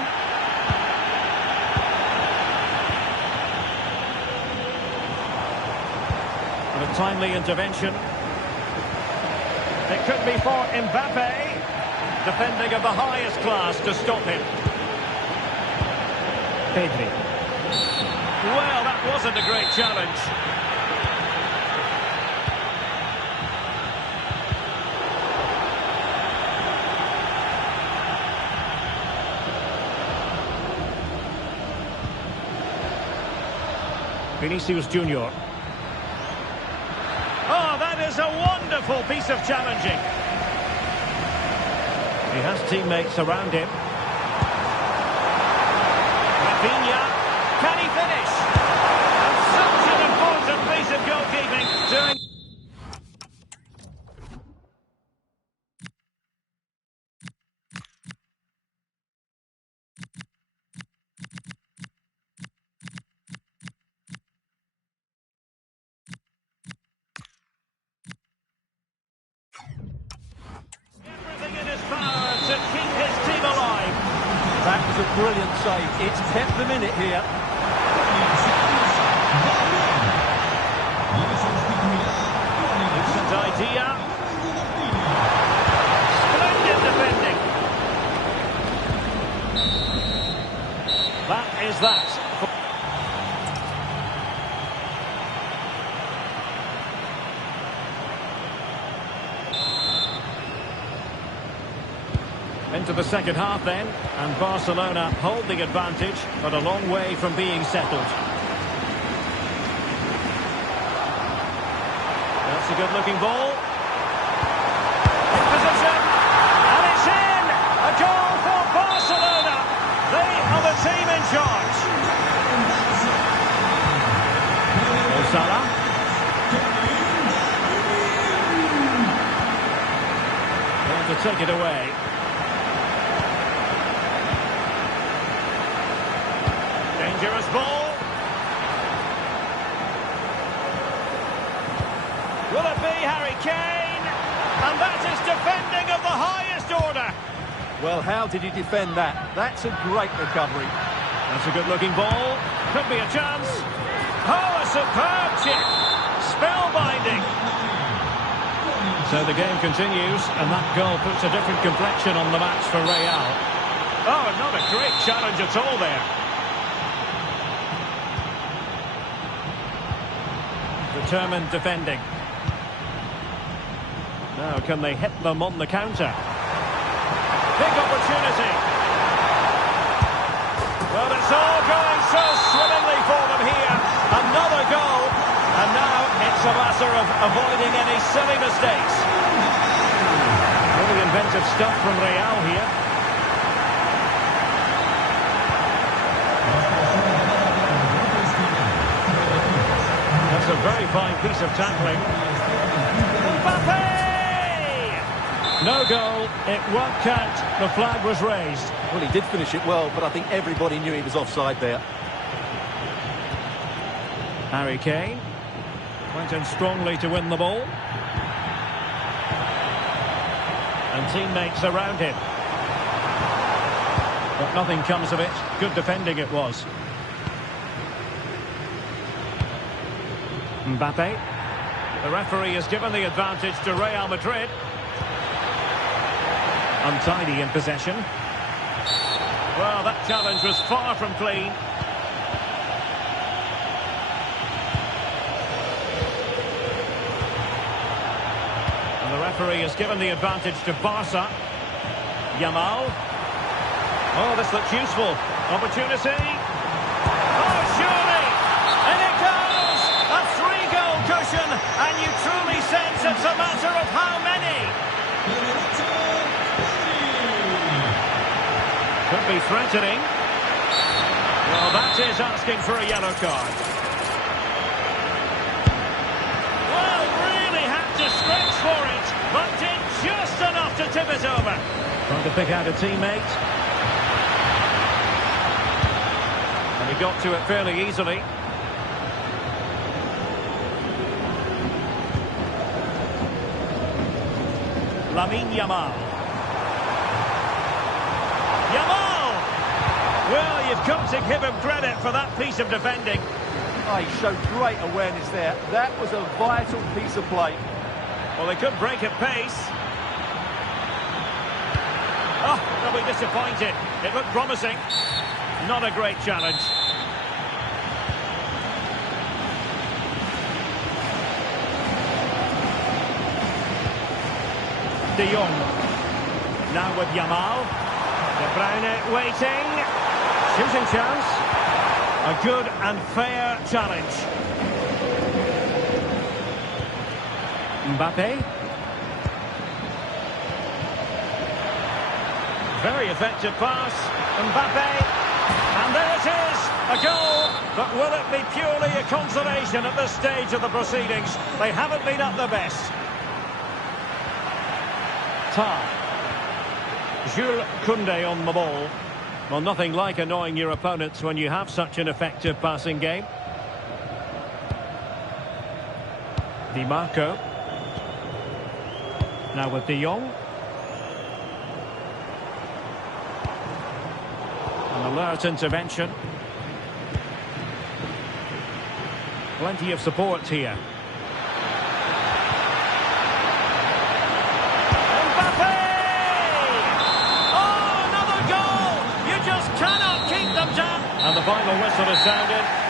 And a timely intervention. It could be for Mbappe. Defending of the highest class to stop him. Pedri. Well, that wasn't a great challenge. Vinicius Junior. Oh, that is a wonderful piece of challenging. He has teammates around him. Rafinha, can he finish? And such an important piece of goalkeeping. Doing. Everything in his power to keep his team alive. That was a brilliant save. It's kept them in it here. Decent idea. Splendid defending. That is that. Into the second half then, and Barcelona hold the advantage, but a long way from being settled. That's a good-looking ball. In position, and it's in! A goal for Barcelona! They are the team in charge. Mo Salah. Well, to take it away. Dangerous ball. Will it be Harry Kane? And that is defending of the highest order. Well, how did he defend that? That's a great recovery. That's a good-looking ball. Could be a chance. Oh, a superb chip. Spellbinding. So the game continues, and that goal puts a different complexion on the match for Real. Oh, not a great challenge at all there. Determined defending. Now, can they hit them on the counter? Big opportunity. Well, it's all going so swimmingly for them here. Another goal. And now it's a matter of avoiding any silly mistakes. Really inventive stuff from Real here. That's a very fine piece of tackling. Mbappe! No goal, it won't count. The flag was raised. Well, he did finish it well, but I think everybody knew he was offside there. Harry Kane went in strongly to win the ball. And teammates around him. But nothing comes of it. Good defending it was. Mbappe. The referee has given the advantage to Real Madrid. Untidy in possession. Well, that challenge was far from clean. And the referee has given the advantage to Barca. Yamal. Oh, this looks useful. Opportunity. Oh, surely! And it goes! A 3-goal cushion, and you truly sense it's a matter of how many. Could be threatening. Well, that is asking for a yellow card. Well, really had to stretch for it, but did just enough to tip it over. Trying to pick out a teammate. And he got to it fairly easily. Lamine Yamal. Yamal! Well, you've got to give him credit for that piece of defending. Oh, he showed great awareness there. That was a vital piece of play. Well, they could break at pace. Oh, they'll be disappointed. It looked promising. Not a great challenge. De Jong. Now with Yamal. De Bruyne waiting. Shooting chance. A good and fair challenge. Mbappe. Very effective pass. Mbappe. And there it is. A goal. But will it be purely a consolation at this stage of the proceedings? They haven't been at their best. Jules Koundé on the ball. Well, nothing like annoying your opponents when you have such an effective passing game. Di Marco. Now with De Jong. An alert intervention. Plenty of support here. And the final whistle has sounded.